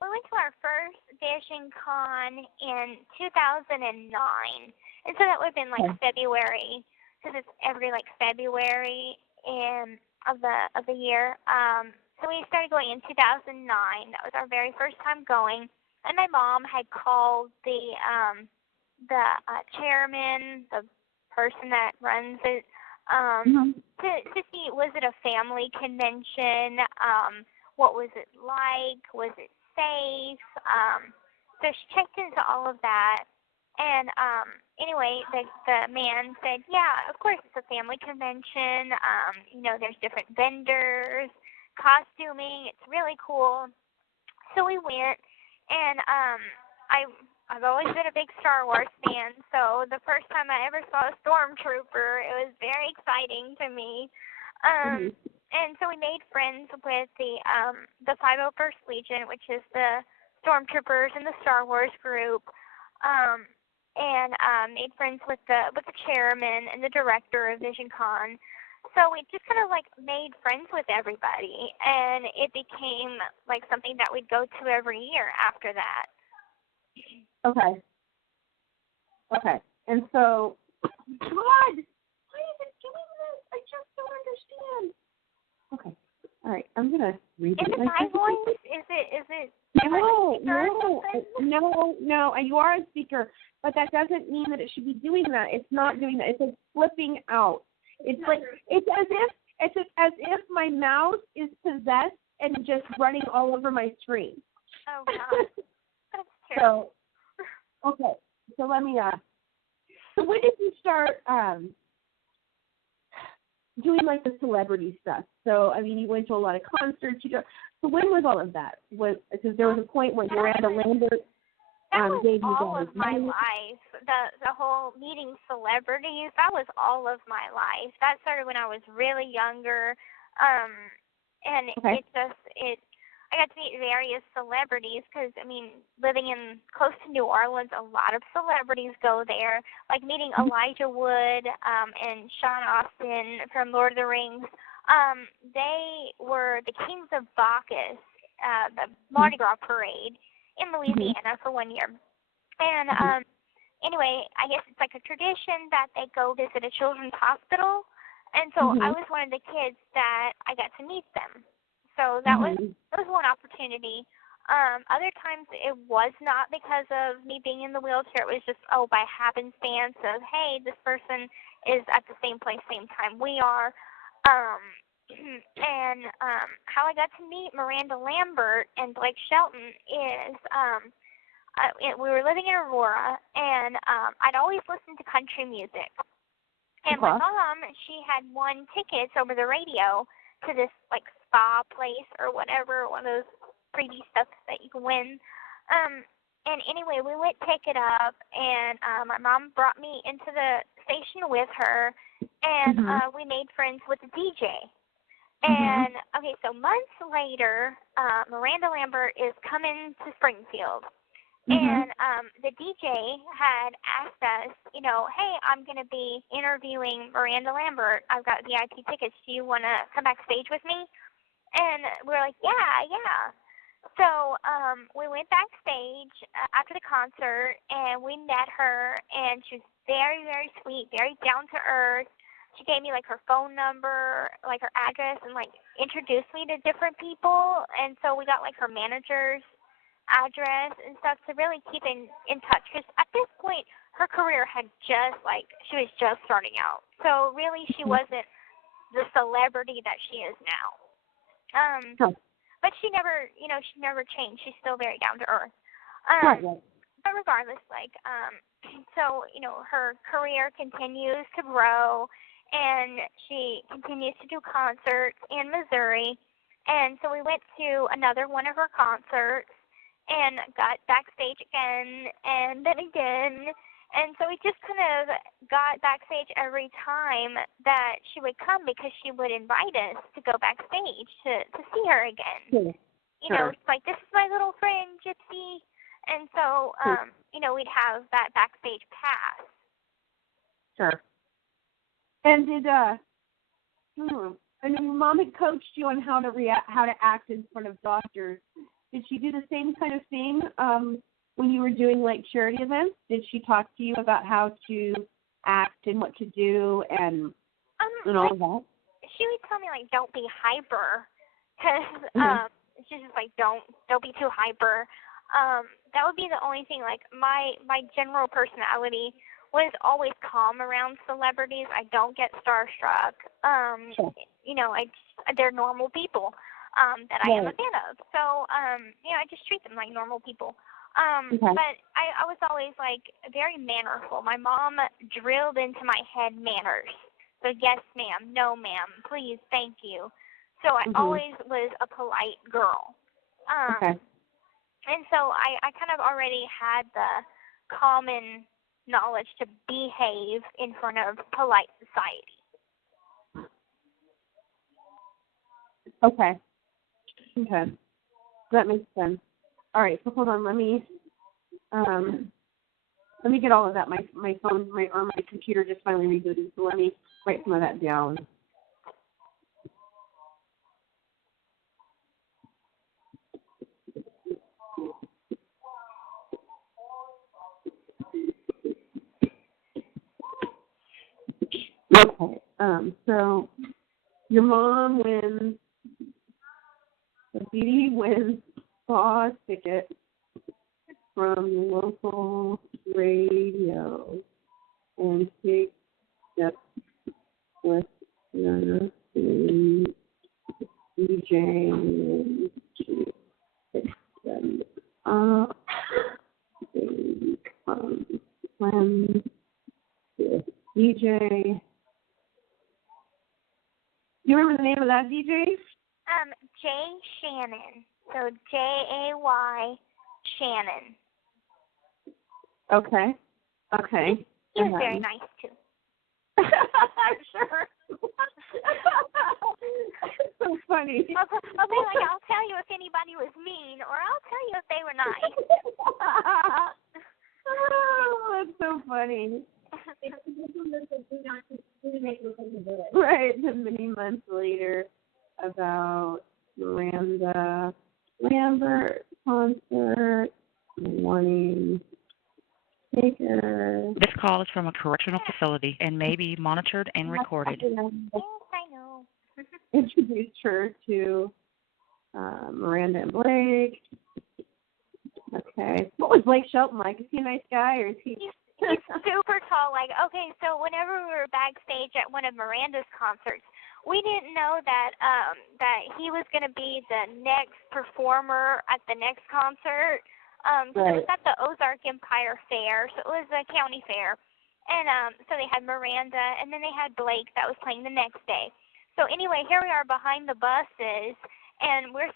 We went to our first Vision Con in 2009, and so that would have been like February, because it's every like February of the year. So we started going in 2009. That was our very first time going, and my mom had called the chairman, the person that runs it, to see, was it a family convention? What was it like? Was it safe? So she checked into all of that, and anyway, the man said, yeah, of course it's a family convention. There's different vendors, costuming. It's really cool. So we went, and I've always been a big Star Wars fan, so the first time I ever saw a stormtrooper, it was very exciting to me. And so we made friends with the 501st Legion, which is the stormtroopers in the Star Wars group, and made friends with the chairman and the director of VisionCon. So we just kind of like made friends with everybody, and it became like something that we'd go to every year after that. Okay. And so, God, why is it doing this? I just don't understand. Okay. All right. I'm gonna read it. Is it my voice? Is it? No. You are a speaker, but that doesn't mean that it should be doing that. It's not doing that. It's like flipping out. It's like it's as if my mouse is possessed and just running all over my screen. Oh God. That's terrible. Okay. So let me. So when did you start doing like the celebrity stuff? So I mean, you went to a lot of concerts. So when was all of that? Because there was a point when Miranda Lambert gave you all of my life. The whole meeting celebrities. That was all of my life. That started when I was really younger, and I got to meet various celebrities because, I mean, living in close to New Orleans, a lot of celebrities go there. Like meeting Elijah Wood and Sean Austin from Lord of the Rings. They were the Kings of Bacchus, the Mardi Gras parade in Louisiana for 1 year. And anyway, I guess it's like a tradition that they go visit a children's hospital. And so I was one of the kids that I got to meet them. So that was one opportunity. Other times it was not because of me being in the wheelchair. It was just, by happenstance of, hey, this person is at the same place, same time we are. And how I got to meet Miranda Lambert and Blake Shelton is we were living in Aurora, and I'd always listened to country music. And my mom, she had won tickets over the radio to this like spa place or whatever, one of those freebie stuff that you can win. And anyway, we went pick it up, and my mom brought me into the station with her, and we made friends with the DJ. And okay, so months later, Miranda Lambert is coming to Springfield. And the DJ had asked us, hey, I'm going to be interviewing Miranda Lambert. I've got VIP tickets. Do you want to come backstage with me? And we were like, yeah. So we went backstage after the concert, and we met her, and she was very, very sweet, very down to earth. She gave me like her phone number, like her address, and like introduced me to different people. And so we got like her manager's address and stuff to really keep in touch, because at this point her career had she was just starting out, so really she wasn't the celebrity that she is now. But she never changed. She's still very down to earth. But regardless, so her career continues to grow, and she continues to do concerts in Missouri. And so we went to another one of her concerts and got backstage again, and then again, And so we just kind of got backstage every time that she would come because she would invite us to go backstage to see her again. Sure. You know, it's like, this is my little friend, Gypsy. And so, you know, we'd have that backstage pass. Sure. And did, and your mom had coached you on how to act in front of doctors. Did she do the same kind of thing when you were doing like charity events? Did she talk to you about how to act and what to do and all of that? She would tell me like, don't be hyper, because she's just like, don't be too hyper. That would be the only thing. Like my general personality was always calm around celebrities. I don't get starstruck. Sure. You know, they're normal people that I am a fan of. So, you know, I just treat them like normal people. But I was always like very mannerful. My mom drilled into my head manners. So yes, ma'am, no, ma'am, please, thank you. So I always was a polite girl. And so I kind of already had the common knowledge to behave in front of polite society. Okay. That makes sense. All right, so hold on, let me get all of that. My phone or my computer just finally rebooted, so let me write some of that down. Okay. So your mom wins. So Dee Dee wins a ticket from the local radio and takes steps with the DJ and she picks them up. They become friends with DJ. Do you remember the name of that DJ? Jay Shannon. So Jay Shannon. Okay. He was very nice too. I'm sure. So funny. I'll be like, I'll tell you if anybody was mean, or I'll tell you if they were nice. Oh, that's so funny. Right, many months later, about Miranda Lambert concert, wanting to take her. This call is from a correctional facility and may be monitored and recorded. Yes, I know. Introduced her to Miranda and Blake. Okay. What was Blake Shelton like? Is he a nice guy, or is he? He's super tall. Like, okay, so whenever we were backstage at one of Miranda's concerts, we didn't know that that he was going to be the next performer at the next concert. So it was at the Ozark Empire Fair, so it was a county fair. And so they had Miranda, and then they had Blake that was playing the next day. So anyway, here we are behind the buses, and we're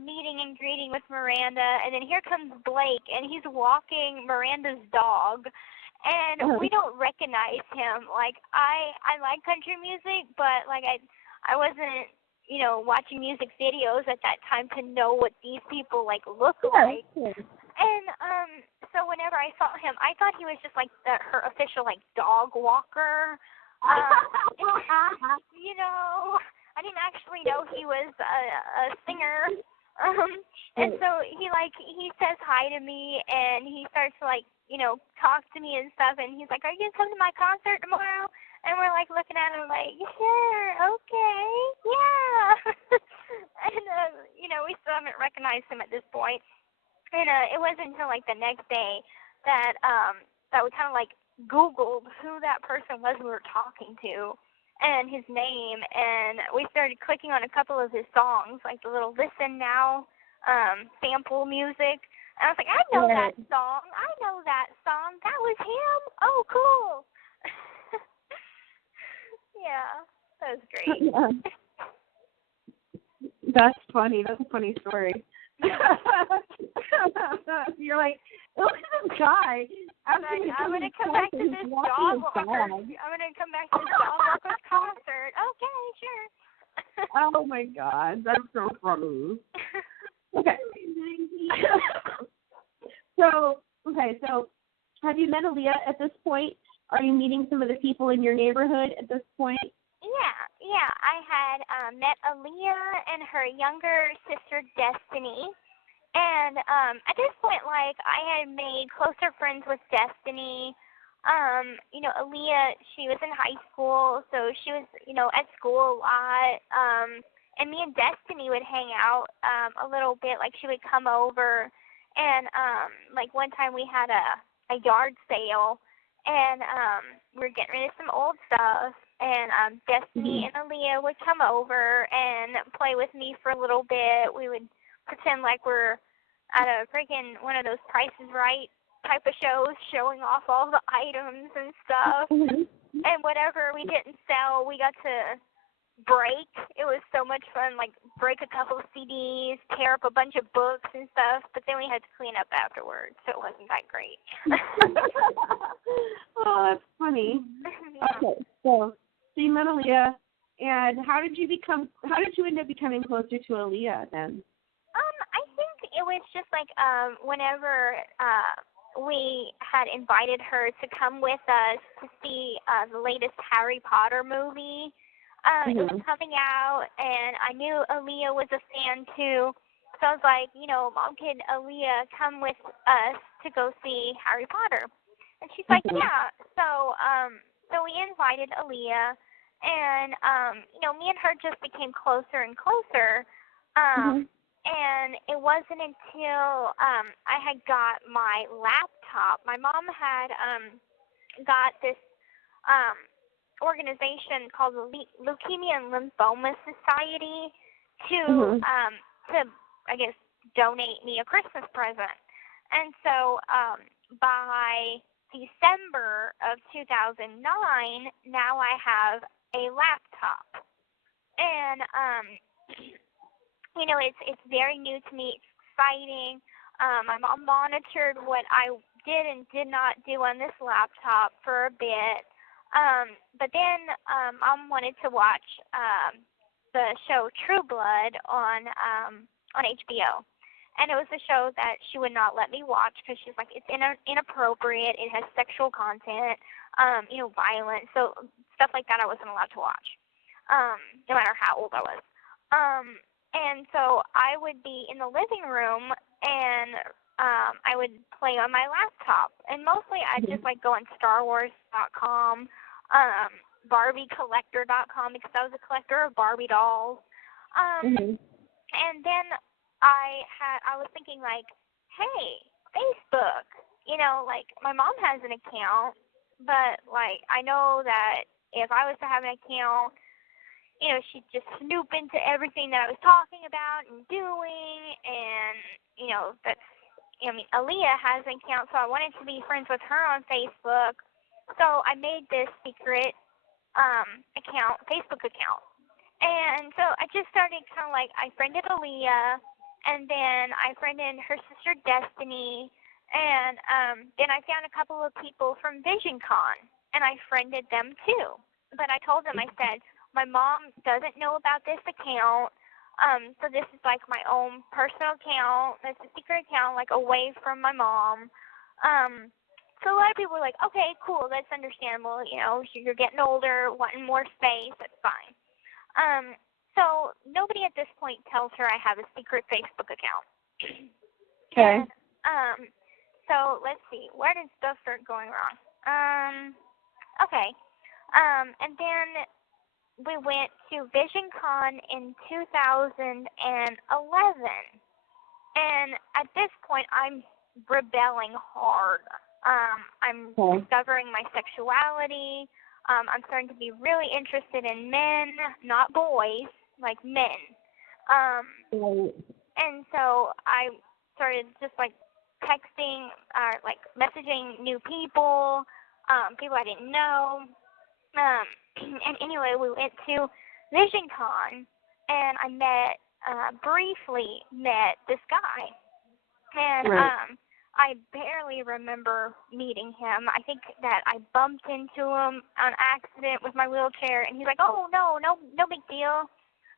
meeting and greeting with Miranda, and then here comes Blake, and he's walking Miranda's dog. And we don't recognize him. Like, I like country music, but like I wasn't, watching music videos at that time to know what these people like look like. And so whenever I saw him, I thought he was just like her official like dog walker. I didn't actually know he was a singer. And so he says hi to me, and he starts to talk to me and stuff, and he's like, "Are you gonna come to my concert tomorrow?" And we're like looking at him like, "Sure, okay, yeah." And we still haven't recognized him at this point. And it wasn't until like the next day that we kind of like Googled who that person was we were talking to and his name, and we started clicking on a couple of his songs, like the little Listen Now sample music. And I was like, I know that song. That was him. Oh, cool. Yeah, that was great. Yeah. That's funny. That's a funny story. You're like, look at this guy. I'm gonna come back to this dog walker's concert. Okay, sure. Oh my God, that's so funny. Okay. So have you met Aaliyah at this point? Are you meeting some of the people in your neighborhood at this point? Yeah. I had met Aaliyah and her younger sister Destiny. And at this point, like, I had made closer friends with Destiny. Aaliyah, she was in high school, so she was, at school a lot. And me and Destiny would hang out a little bit. Like, she would come over, and like one time we had a yard sale, and we were getting rid of some old stuff. And Destiny and Aaliyah would come over and play with me for a little bit. We would pretend like we're at a freaking one of those Price is Right type of shows, showing off all the items and stuff. And whatever we didn't sell, we got to break. It was so much fun, like break a couple of CDs, tear up a bunch of books and stuff, but then we had to clean up afterwards, so it wasn't that great. Oh, that's funny. Okay, so you met Aaliyah, and how did you end up becoming closer to Aaliyah then? I think it was just like whenever we had invited her to come with us to see the latest Harry Potter movie. It was coming out, and I knew Aaliyah was a fan too. So I was like, Mom, can Aaliyah come with us to go see Harry Potter? And she's like, yeah. So we invited Aaliyah, and me and her just became closer and closer. And it wasn't until I had got my laptop. My mom had got this organization called the Leukemia and Lymphoma Society to I guess donate me a Christmas present. And so by December of 2009, now I have a laptop. And it's very new to me. It's exciting. My mom monitored what I did and did not do on this laptop for a bit. But then Mom wanted to watch the show True Blood on HBO. And it was a show that she would not let me watch because she's like, it's inappropriate. It has sexual content, violence. So stuff like that I wasn't allowed to watch, no matter how old I was. And so I would be in the living room, and I would play on my laptop. And mostly I'd just like go on StarWars.com, BarbieCollector.com, because I was a collector of Barbie dolls. And then I was thinking like, hey, Facebook, like my mom has an account, but like I know that if I was to have an account, she'd just snoop into everything that I was talking about and doing, and, Aaliyah has an account, so I wanted to be friends with her on Facebook, so I made this secret Facebook account, and so I just started kind of like, I friended Aaliyah, and then I friended her sister Destiny, and then I found a couple of people from VisionCon, and I friended them too, but I told them, I said, my mom doesn't know about this account, so this is like my own personal account. It's a secret account, like away from my mom. So a lot of people were like, okay, cool, that's understandable. You're getting older, wanting more space, that's fine. So nobody at this point tells her I have a secret Facebook account. Okay. And, so let's see, where did stuff start going wrong? Okay. And then we went to VisionCon in 2011, and at this point, I'm rebelling hard. I'm discovering my sexuality. I'm starting to be really interested in men, not boys, like men. And so I started just like texting, like messaging new people, people I didn't know. And anyway, we went to VisionCon, and I briefly met this guy. And I barely remember meeting him. I think that I bumped into him on accident with my wheelchair, and he's like, "Oh, no big deal."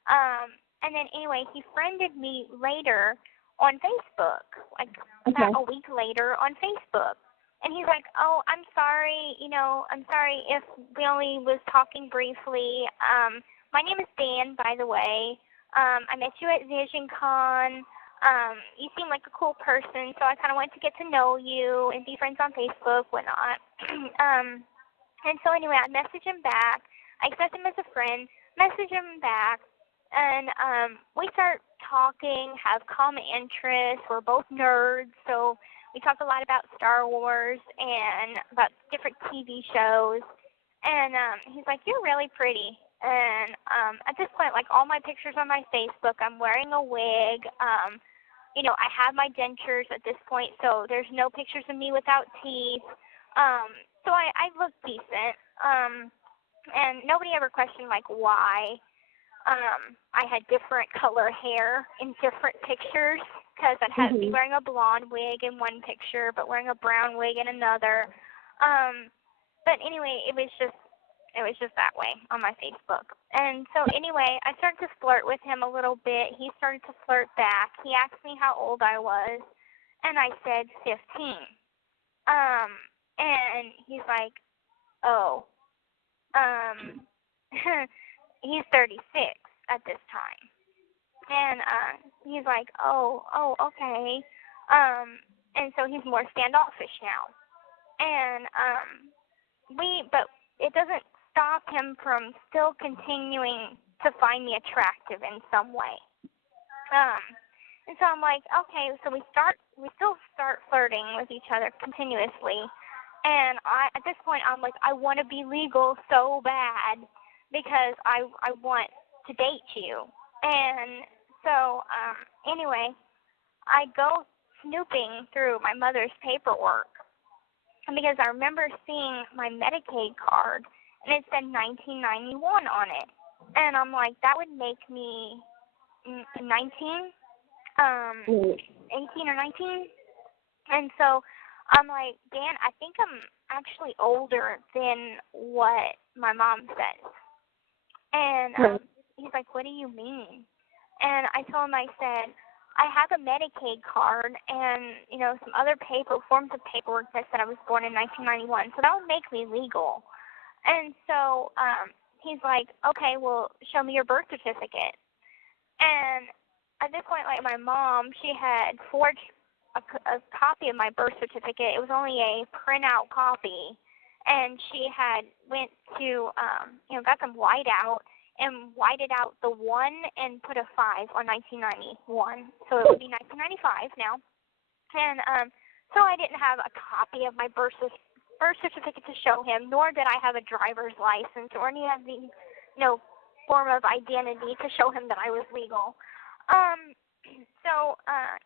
And then anyway, he friended me later on Facebook, like about a week later on Facebook. And he's like, "Oh, I'm sorry, I'm sorry if we only was talking briefly. My name is Dan, by the way. I met you at VisionCon. You seem like a cool person, so I kind of wanted to get to know you and be friends on Facebook, whatnot." And so anyway, I messaged him back. I accept him as a friend, message him back, and we start talking, have common interests. We're both nerds, so we talk a lot about Star Wars and about different TV shows. And he's like, "You're really pretty." And at this point, like, all my pictures on my Facebook, I'm wearing a wig. I have my dentures at this point, so there's no pictures of me without teeth. So I look decent. And nobody ever questioned, like, why I had different color hair in different pictures, because I'd have be wearing a blonde wig in one picture, but wearing a brown wig in another. But anyway, it was just that way on my Facebook. And so anyway, I started to flirt with him a little bit. He started to flirt back. He asked me how old I was, and I said 15. And he's like, "Oh, he's 36 at this time." And he's like, oh, okay. And so he's more standoffish now. And but it doesn't stop him from still continuing to find me attractive in some way. And so I'm like, okay, so we still start flirting with each other continuously. And at this point, I'm like, I want to be legal so bad because I want to date you. And so anyway, I go snooping through my mother's paperwork because I remember seeing my Medicaid card, and it said 1991 on it. And I'm like, that would make me 19, 18 or 19. And so I'm like, "Dan, I think I'm actually older than what my mom says." And he's like, "What do you mean?" And I told him, I said, "I have a Medicaid card and, some other forms of paperwork that said I was born in 1991, so that would make me legal." And so he's like, "Okay, well, show me your birth certificate." And at this point, like, my mom, she had forged a copy of my birth certificate. It was only a printout copy, and she had went to, got some whiteout and whited out the 1 and put a 5 on 1991. So it would be 1995 now. And so I didn't have a copy of my birth certificate to show him, nor did I have a driver's license or any of the, form of identity to show him that I was legal. So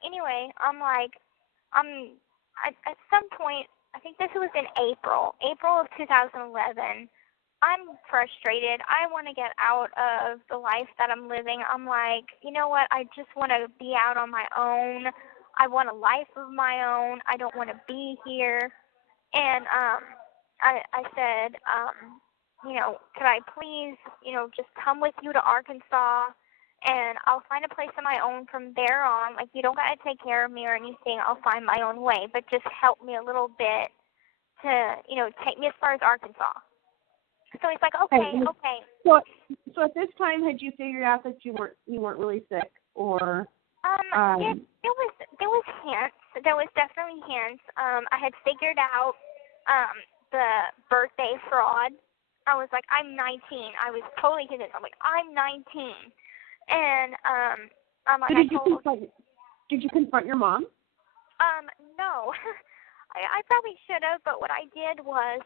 anyway, I'm like, at some point, I think this was in April of 2011. I'm frustrated. I want to get out of the life that I'm living. I'm like, you know what? I just want to be out on my own. I want a life of my own. I don't want to be here. And I said, could I please, just come with you to Arkansas, and I'll find a place of my own from there on. Like, you don't got to take care of me or anything. I'll find my own way, but just help me a little bit to, take me as far as Arkansas. So he's like, okay. So at this time, had you figured out that you weren't really sick, or? Yeah, there was hints. There was definitely hints. I had figured out the birthday fraud. I was like, I'm 19. I was totally convinced. I'm like, I'm 19. And I'm like, did you confront your mom? No. I probably should have, but what I did was,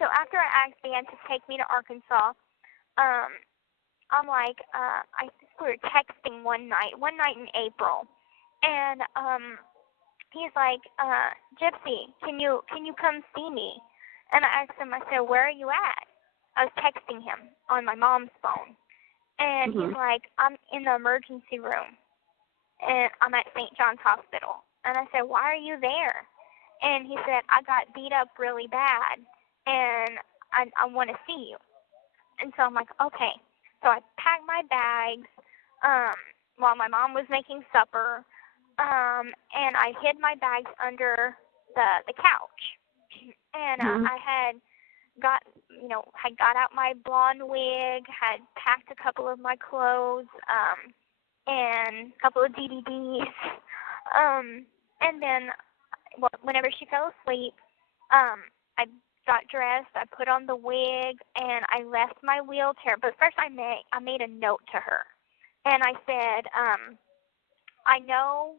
so after I asked Dan to take me to Arkansas, I'm like, I think we were texting one night in April, and he's like, Gypsy, can you come see me? And I asked him, I said, where are you at? I was texting him on my mom's phone, and he's like, I'm in the emergency room. and I'm at St. John's Hospital. And I said, why are you there? And he said, I got beat up really bad, and I want to see you. And so I'm like, okay. So I packed my bags while my mom was making supper, and I hid my bags under the couch. And I had got out my blonde wig, had packed a couple of my clothes, and a couple of DVDs. And then whenever she fell asleep, I got dressed, I put on the wig, and I left my wheelchair. But first I made a note to her. And I said, I know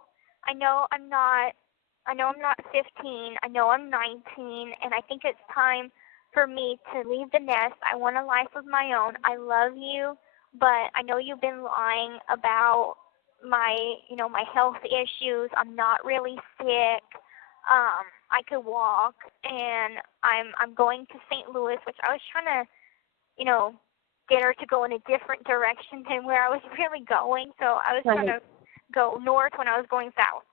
I'm not 15, I know I'm 19, and I think it's time for me to leave the nest. I want a life of my own. I love you, but I know you've been lying about my health issues. I'm not really sick. I could walk, and I'm going to St. Louis, which I was trying to, get her to go in a different direction than where I was really going. So I was trying to go north when I was going south.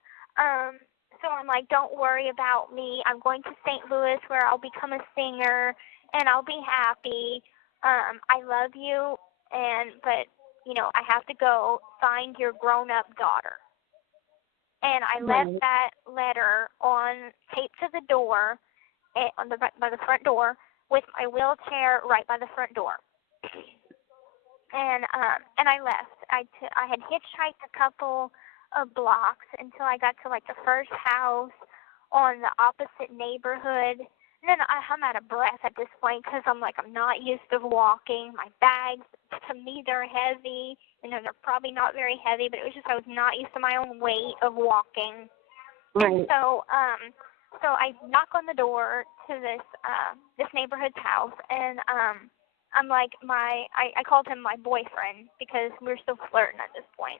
So I'm like, don't worry about me. I'm going to St. Louis where I'll become a singer, and I'll be happy. I love you, but I have to go find your grown-up daughter. And I left that letter taped to the door, by the front door, with my wheelchair right by the front door. And I left. I had hitchhiked a couple of blocks until I got to like the first house on the opposite neighborhood. And then I'm out of breath at this point because I'm not used to walking. My bags, to me, they're heavy. They're probably not very heavy, but it was just I was not used to my own weight of walking. Right. And so I knock on the door to this neighborhood's house, and I'm like, I called him my boyfriend because we were still flirting at this point.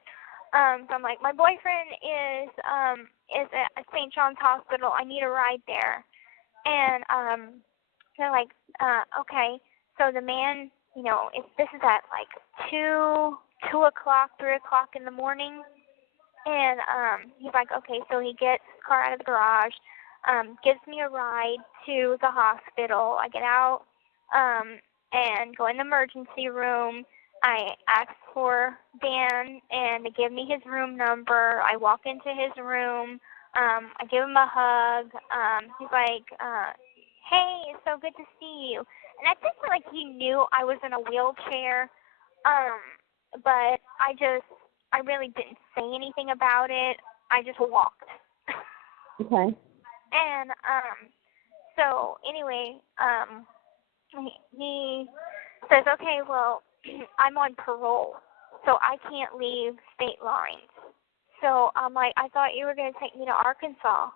So I'm like, my boyfriend is at St. John's Hospital. I need a ride there. And they're like, okay. So the man, if this is at like 2 o'clock, 3 o'clock in the morning, and he's like, okay. So he gets his car out of the garage, gives me a ride to the hospital. I get out and go in the emergency room. I ask for Dan, and they give me his room number. I walk into his room. I give him a hug. He's like, hey, it's so good to see you. And I think he knew I was in a wheelchair, but I really didn't say anything about it. I just walked. Okay. And so anyway, he says, okay, well, I'm on parole, so I can't leave state lines. So I'm like, I thought you were going to take me to Arkansas.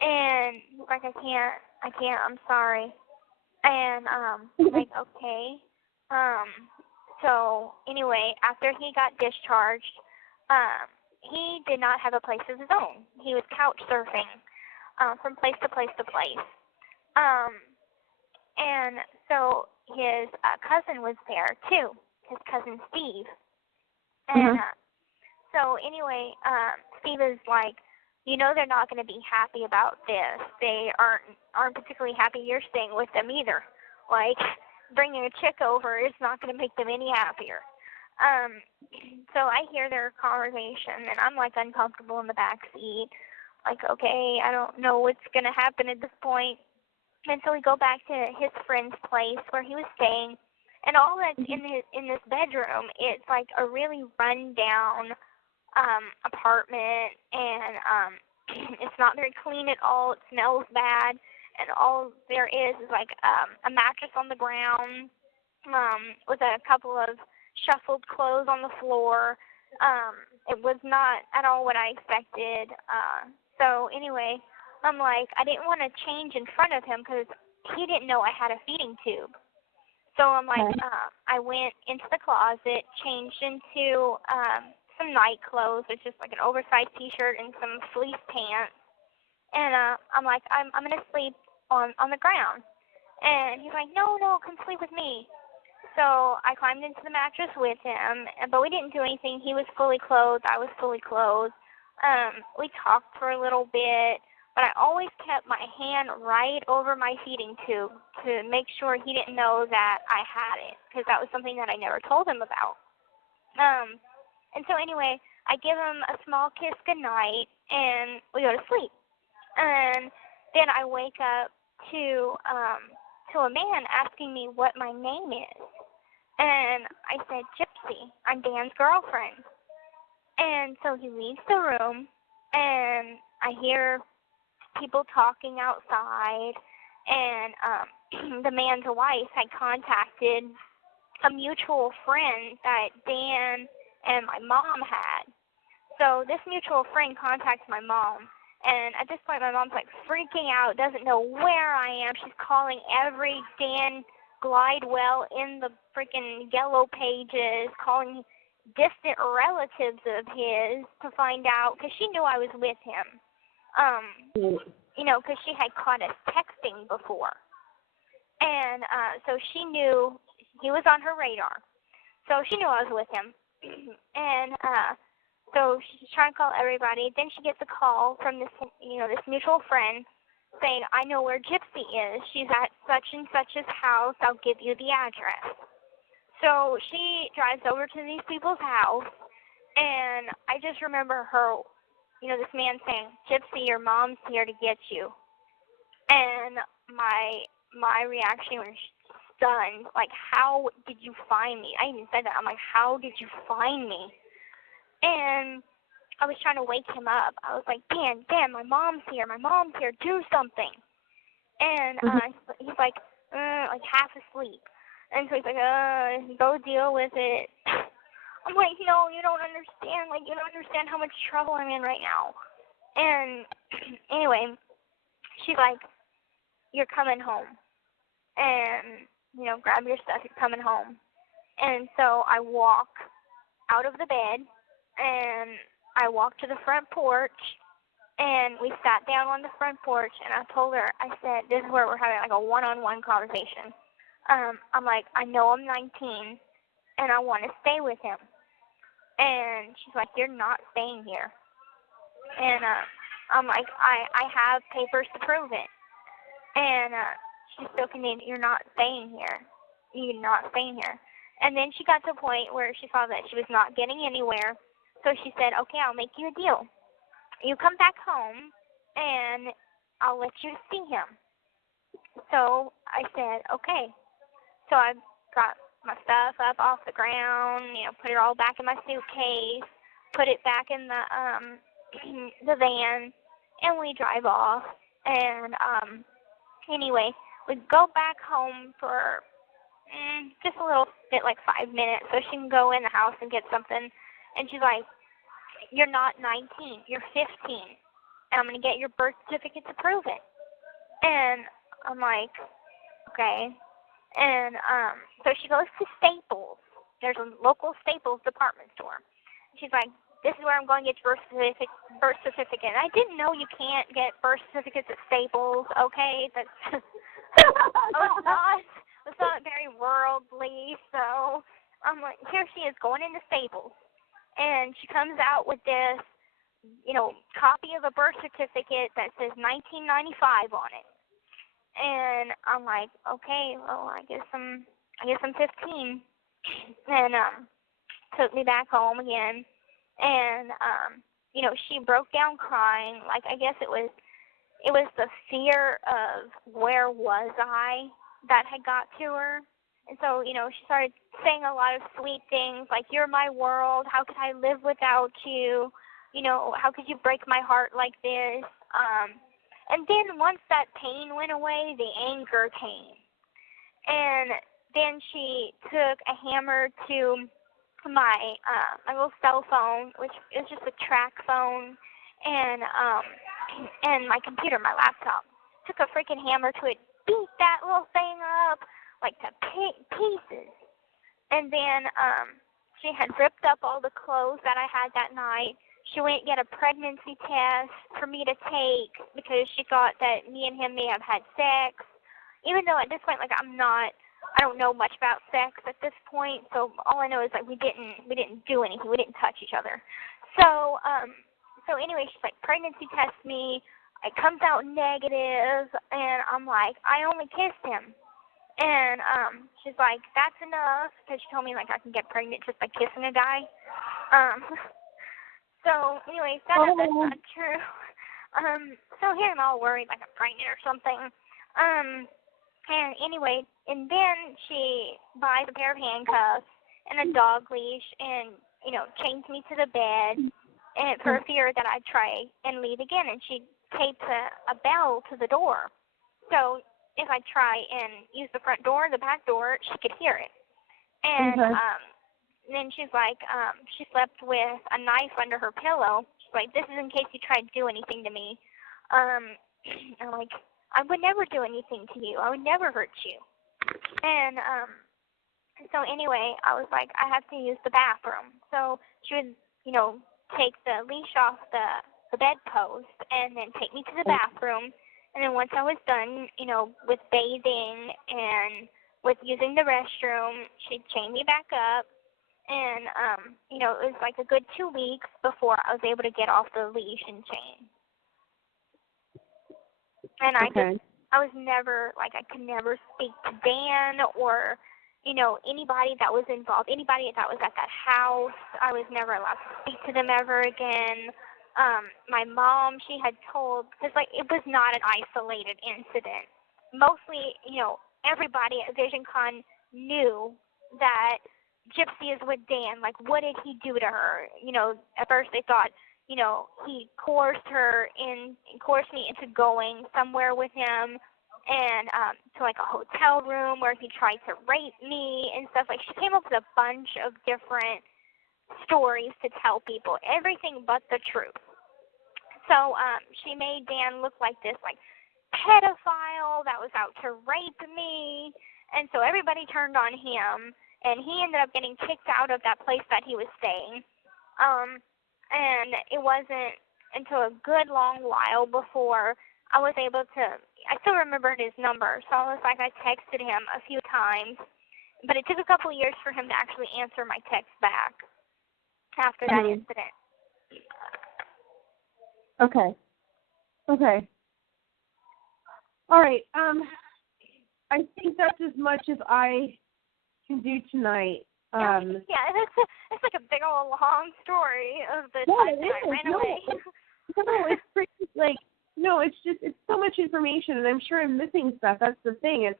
And he's like, I can't, I'm sorry. And I'm like, okay. So anyway, after he got discharged, he did not have a place of his own. He was couch surfing from place to place to place. And so his cousin was there too, his cousin Steve. And so anyway, Steve is like, they're not going to be happy about this. They aren't particularly happy you're staying with them either. Like, bringing a chick over is not going to make them any happier. So I hear their conversation, and I'm uncomfortable in the back seat. Okay, I don't know what's going to happen at this point. And so we go back to his friend's place where he was staying, and all that's in this bedroom, it's a really run-down apartment, and it's not very clean at all. It smells bad, and all there is a mattress on the ground with a couple of shuffled clothes on the floor. It was not at all what I expected. So anyway, I'm like, I didn't want to change in front of him because he didn't know I had a feeding tube. So I'm like, I went into the closet, changed into some night clothes, it's just an oversized T-shirt and some fleece pants. And I'm like, I'm going to sleep on the ground. And he's like, no, come sleep with me. So I climbed into the mattress with him, but we didn't do anything. He was fully clothed. I was fully clothed. We talked for a little bit, but I always kept my hand right over my feeding tube to make sure he didn't know that I had it, because that was something that I never told him about. And so anyway, I give him a small kiss goodnight, and we go to sleep. And then I wake up to a man asking me what my name is. And I said, Gypsy, I'm Dan's girlfriend. And so he leaves the room, and I hear people talking outside, and the man's wife had contacted a mutual friend that Dan and my mom had. So this mutual friend contacts my mom, and at this point my mom's like freaking out, doesn't know where I am. She's calling every Dan Glidewell in the freaking yellow pages, calling distant relatives of his to find out, because she knew I was with him. Because she had caught us texting before. And so she knew he was on her radar. So she knew I was with him. And so she's trying to call everybody. Then she gets a call from this mutual friend saying, I know where Gypsy is. She's at such and such's house. I'll give you the address. So she drives over to these people's house, and I just remember her, this man saying, Gypsy, your mom's here to get you. And my reaction was stunned. Like, how did you find me? I even said that. I'm like, how did you find me? And I was trying to wake him up. I was like, Dan, my mom's here. Do something. And he's like half asleep. And so he's like, go deal with it. I'm like, no, you don't understand. Like, you don't understand how much trouble I'm in right now. And anyway, she's like, you're coming home. And, grab your stuff. You're coming home. And so I walk out of the bed, and I walked to the front porch, and we sat down on the front porch, and I told her, I said, this is where we're having like a one-on-one conversation. I'm like, I know I'm 19, and I want to stay with him. And she's like, you're not staying here. And I'm like, I have papers to prove it. And she's still continuing, you're not staying here. You're not staying here. And then she got to a point where she saw that she was not getting anywhere. So she said, okay, I'll make you a deal. You come back home, and I'll let you see him. So I said, okay. So I got my stuff up off the ground, put it all back in my suitcase, put it back in the van, and we drive off. And anyway, we go back home for just a little bit, like 5 minutes, so she can go in the house and get something. And she's like, you're not 19, you're 15, and I'm going to get your birth certificate to prove it. And I'm like, okay. And so she goes to Staples. There's a local Staples department store. She's like, this is where I'm going to get your birth certificate. And I didn't know you can't get birth certificates at Staples, okay? That's it's not very worldly. So I'm like, here she is going into Staples. And she comes out with this, copy of a birth certificate that says 1995 on it. And I'm like, okay, well, I guess I'm 15. And took me back home again. And she broke down crying. Like, I guess it was the fear of where was I that had got to her. And so, she started saying a lot of sweet things like, you're my world, how could I live without you? How could you break my heart like this? And then once that pain went away, the anger came. And then she took a hammer to my little cell phone, which is just a track phone, and my computer, my laptop. Took a freaking hammer to it, beat that little thing up, like to pieces. And then she had ripped up all the clothes that I had that night. She went and get a pregnancy test for me to take because she thought that me and him may have had sex. Even though at this point, like, I'm not I don't know much about sex at this point, so all I know is like we didn't do anything. We didn't touch each other. So anyway, she's like, pregnancy test me. It comes out negative, and I'm like, I only kissed him. And she's like, that's enough, because she told me like I can get pregnant just by kissing a guy. So anyway, that's not true. So here I'm all worried like I'm pregnant or something. And anyway, and then she buys a pair of handcuffs and a dog leash and, chains me to the bed and for fear that I'd try and leave again. And she tapes a bell to the door. So if I try and use the front door or the back door, she could hear it. And then she's like, she slept with a knife under her pillow. She's like, this is in case you try to do anything to me. I'm like, I would never do anything to you. I would never hurt you. And so anyway, I was like, I have to use the bathroom. So she would, take the leash off the bedpost and then take me to the bathroom. And then once I was done, with bathing and with using the restroom, she'd chain me back up. And, it was like a good 2 weeks before I was able to get off the leash and chain. And I was never, I could never speak to Dan or, anybody that was involved, anybody that was at that house. I was never allowed to speak to them ever again. My mom, she had told, because, it was not an isolated incident. Mostly, everybody at VisionCon knew that Gypsy is with Dan. Like, what did he do to her? At first they thought, he coerced me into going somewhere with him and to a hotel room where he tried to rape me and stuff. Like, she came up with a bunch of different stories to tell people, everything but the truth. So she made Dan look like this pedophile that was out to rape me, and so everybody turned on him, and he ended up getting kicked out of that place that he was staying. And it wasn't until a good long while before I was able to, I still remembered his number, so I was like, I texted him a few times, but it took a couple of years for him to actually answer my text back after that incident. Okay. All right. I think that's as much as I can do tonight. It's like a big old long story of the time that I ran away. It's pretty, it's so much information, and I'm sure I'm missing stuff. That's the thing. It's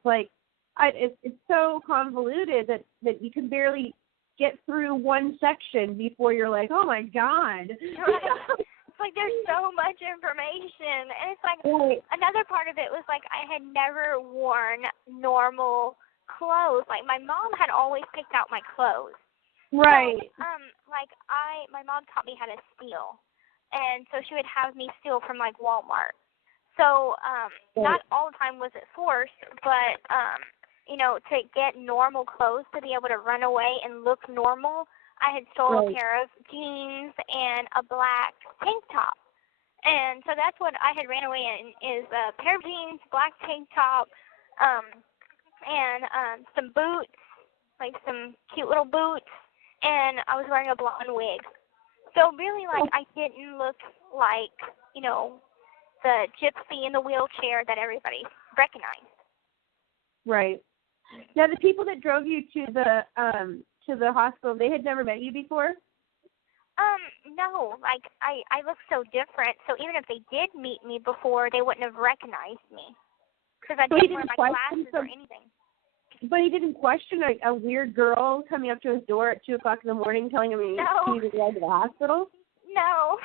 it's so convoluted that you can barely get through one section before you're like, oh my God. It's there's so much information, and it's another part of it was I had never worn normal clothes. My mom had always picked out my clothes. Right. So, my mom taught me how to steal, and so she would have me steal from Walmart. So not all the time was it forced, but to get normal clothes to be able to run away and look normal, I had stolen a pair of jeans and a black tank top. And so that's what I had ran away in, is a pair of jeans, black tank top, and some boots, some cute little boots, and I was wearing a blonde wig. So really, I didn't look like, the gypsy in the wheelchair that everybody recognized. Right. Now, the people that drove you to the hospital, they had never met you before? No. I look so different, so even if they did meet me before, they wouldn't have recognized me. Because I didn't wear my glasses or anything. But he didn't question a weird girl coming up to his door at 2 o'clock in the morning telling him he needed to go to the hospital? No.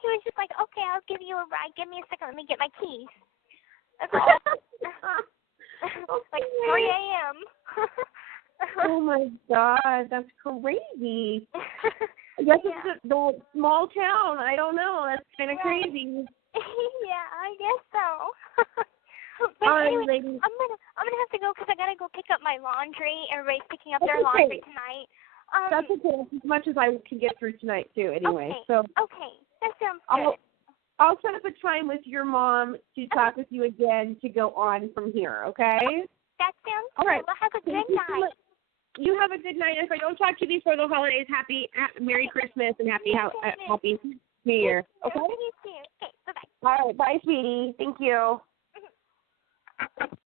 He was just like, okay, I'll give you a ride. Give me a second. Let me get my keys. That's all. 3 a.m. Oh, my God. That's crazy. I guess it's the small town. I don't know. That's kind of crazy. Yeah, I guess so. But all right, anyway, ladies. I'm gonna have to go because I gotta go pick up my laundry. Everybody's picking up their laundry tonight. That's okay. As much as I can get through tonight too. Anyway, okay, that sounds good. I'll set up a time with your mom to talk with you again to go on from here. Okay. That sounds All right. Well, have a good Thank you so night. much. You have a good night. If I don't talk to you before the holidays, Merry Christmas and Happy New Year. Okay? You too. Okay, bye-bye. All right. Bye, sweetie. Thank you.